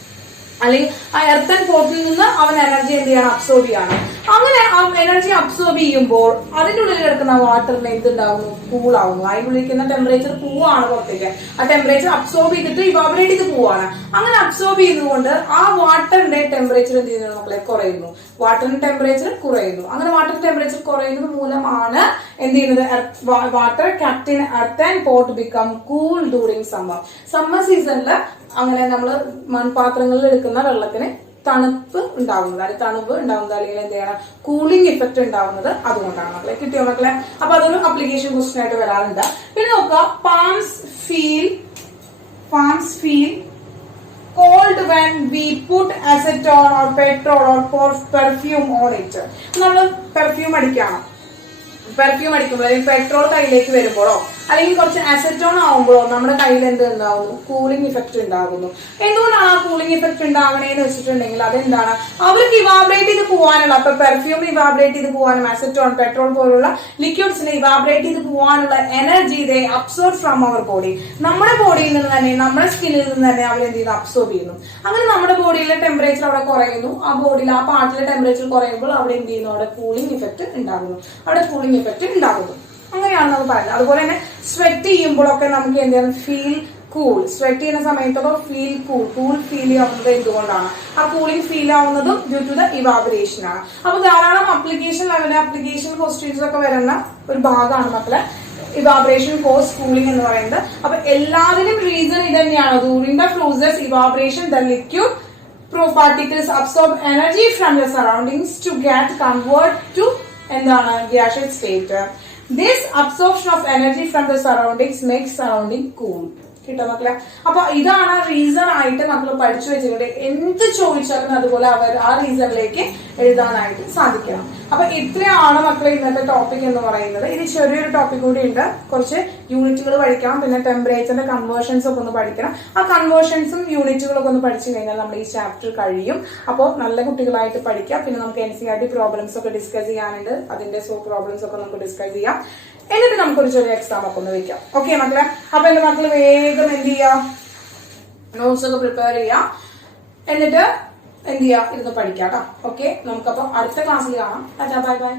അല്ലെങ്കിൽ ആ എർത്ത് ആൻഡ് പോട്ടിൽ നിന്ന് അവൻ എനർജി എന്ത് ചെയ്യണം, അബ്സോർബ് ചെയ്യണം. അങ്ങനെ ആ എനർജി അബ്സോർബ് ചെയ്യുമ്പോൾ അതിൻ്റെ ഉള്ളിൽ കിടക്കുന്ന വാട്ടറിന് എന്തുണ്ടാവുന്നു, കൂളാവുന്നു. അതിൻ്റെ ഉള്ളിൽ ഇരിക്കുന്ന ടെമ്പറേച്ചർ പോവാണ് പുറത്തേക്ക്, ആ ടെമ്പറേച്ചർ അബ്സോർബ് ചെയ്തിട്ട് ഇവാബറേറ്റ് ചെയ്ത് പോവാണ്. അങ്ങനെ അബ്സോർബ് ചെയ്യുന്നതുകൊണ്ട് ആ വാട്ടറിന്റെ ടെമ്പറേച്ചർ എന്ത് ചെയ്യുന്നു മക്കളെ, കുറയുന്നു. വാട്ടറിന്റെ ടെമ്പറേച്ചർ കുറയുന്നു. അങ്ങനെ വാട്ടർ ടെമ്പറേച്ചർ കുറയുന്നത് മൂലമാണ് എന്ത് ചെയ്യുന്നത്, water kept in earth and pot become cool during summer സീസണിൽ. അങ്ങനെ നമ്മൾ മൺപാത്രങ്ങളിൽ എടുക്കുന്ന വെള്ളത്തിന് തണുപ്പ് ഉണ്ടാവുന്നത് അല്ലെങ്കിൽ എന്ത് ചെയ്യണം, കൂളിംഗ് ഇഫക്റ്റ് ഉണ്ടാവുന്നത് അതുകൊണ്ടാണ് മക്കളെ. കിട്ടിയോ മക്കളെ? അപ്പൊ അതൊരു അപ്ലിക്കേഷൻ ക്വസ്റ്റ്യൻ ആയിട്ട് വരാറുണ്ട്. പിന്നെ നോക്കുക, palms feel cold when we put acetone or petrol or perfume on it. നമ്മൾ പെർഫ്യൂം അടിക്കുമ്പോൾ പെട്രോൾ കയ്യിലേക്ക് വരുമ്പോഴോ അല്ലെങ്കിൽ കുറച്ച് അസറ്റോൺ ആവുമ്പോഴോ നമ്മുടെ കയ്യിൽ എന്ത് ഉണ്ടാവുന്നു, കൂളിംഗ് ഇഫക്റ്റ് ഉണ്ടാകുന്നു. എന്തുകൊണ്ടാണ് ആ കൂളിംഗ് ഇഫക്റ്റ് ഉണ്ടാവണേന്ന് വെച്ചിട്ടുണ്ടെങ്കിൽ അതെന്താണ്, അവർക്ക് ഇവാബറേറ്റ് ചെയ്ത് പോകാനുള്ള, അപ്പൊ പെർഫ്യൂം ഇവാബറേറ്റ് ചെയ്ത് പോകാനും അസറ്റോൺ, പെട്രോൾ പോലുള്ള ലിക്വിഡ്സിനെ ഇവാബറേറ്റ് ചെയ്ത് പോകാനുള്ള energy they absorb from our body. നമ്മുടെ ബോഡിയിൽ നിന്ന് തന്നെ, നമ്മുടെ സ്കിന്നിൽ നിന്ന് തന്നെ അവർ എന്ത് ചെയ്യുന്നു, അബ്സോർബ് ചെയ്യുന്നു. അങ്ങനെ നമ്മുടെ ബോഡിയിലെ ടെമ്പറേച്ചർ അവിടെ കുറയുന്നു. ആ ബോഡിയിൽ ആ പാർട്ടിലെ ടെമ്പറേച്ചർ കുറയുമ്പോൾ അവിടെ എന്ത് ചെയ്യുന്നു, അവിടെ കൂളിംഗ് ഇഫക്റ്റ് ഉണ്ടാകുന്നു. അങ്ങനെയാണ് നമ്മൾ പറയുന്നത്. അതുപോലെ തന്നെ സ്വെറ്റ് ചെയ്യുമ്പോഴൊക്കെ നമുക്ക് എന്ത് ചെയ്യണം, ഫീൽ കൂൾ. സ്വെറ്റ് ചെയ്യുന്ന സമയത്തൊക്കെ ഫീൽ കൂൾ ഫീൽ ആവുന്നത് എന്തുകൊണ്ടാണ്, ആ കൂളിംഗ് ഫീൽ ആവുന്നതും ഡ്യൂ ടു ദ ഇവാബറേഷൻ ആണ്. അപ്പൊ ധാരാളം അപ്ലിക്കേഷൻ ലെവലിൽ അപ്ലിക്കേഷൻ ക്വസ്റ്റ്യൻസ് ഒക്കെ വരുന്ന ഒരു ഭാഗമാണ് മക്കളെ ഇവാബറേഷൻ കോസ് കൂളിംഗ് എന്ന് പറയുന്നത്. അപ്പൊ എല്ലാത്തിനും റീസൺ ഇത് തന്നെയാണ്. During the process evaporation the liquid particles absorb energy from the surroundings to get convert to എന്താണ് gaseous state. This absorption of energy from the surroundings makes surrounding cool. കിട്ടോ മക്കളെ? അപ്പൊ ഇതാണ് റീസൺ ആയിട്ട് മക്കൾ പഠിച്ചു വെച്ചിട്ടുണ്ട്. എന്ത് ചോദിച്ചാലും അതുപോലെ അവർ ആ റീസണിലേക്ക് എഴുതാനായിട്ട് സാധിക്കണം. അപ്പൊ ഇത്രയാണ് മക്കളെ ഇന്നത്തെ ടോപ്പിക് എന്ന് പറയുന്നത്. ഇനി ചെറിയൊരു ടോപ്പിക് കൂടി ഉണ്ട്. കുറച്ച് യൂണിറ്റുകൾ പഠിക്കണം, പിന്നെ ടെമ്പറേച്ചറിന്റെ കൺവേർഷൻസ് ഒക്കെ ഒന്ന് പഠിക്കണം. ആ കൺവേർഷൻസും യൂണിറ്റുകളൊക്കെ ഒന്ന് പഠിച്ചു കഴിഞ്ഞാൽ നമ്മുടെ ഈ ചാപ്റ്റർ കഴിയും. അപ്പോൾ നല്ല കുട്ടികളായിട്ട് പഠിക്കാം. പിന്നെ നമുക്ക് NCERT പ്രോബ്ലംസ് ഒക്കെ ഡിസ്കസ് ചെയ്യാനുണ്ട്. അതിന്റെ പ്രോബ്ലംസ് ഒക്കെ നമുക്ക് ഡിസ്കസ് ചെയ്യാം. എന്നിട്ട് നമുക്കൊരു ചെറിയ എക്സാം ഒക്കെ ഒന്ന് വെക്കാം. ഓക്കെ മക്കളെ? അപ്പൊ എന്റെ മക്കള് വേഗം എന്ത് ചെയ്യാം, നോട്ട്സ് ഒക്കെ പ്രിപ്പയർ ചെയ്യാം. എന്നിട്ട് എന്ത് ചെയ്യാം, ഇരുന്ന് പഠിക്കാം കേട്ടോ. ഓക്കെ, നമുക്കപ്പോ അടുത്ത ക്ലാസ്സിൽ കാണാം. Bye bye.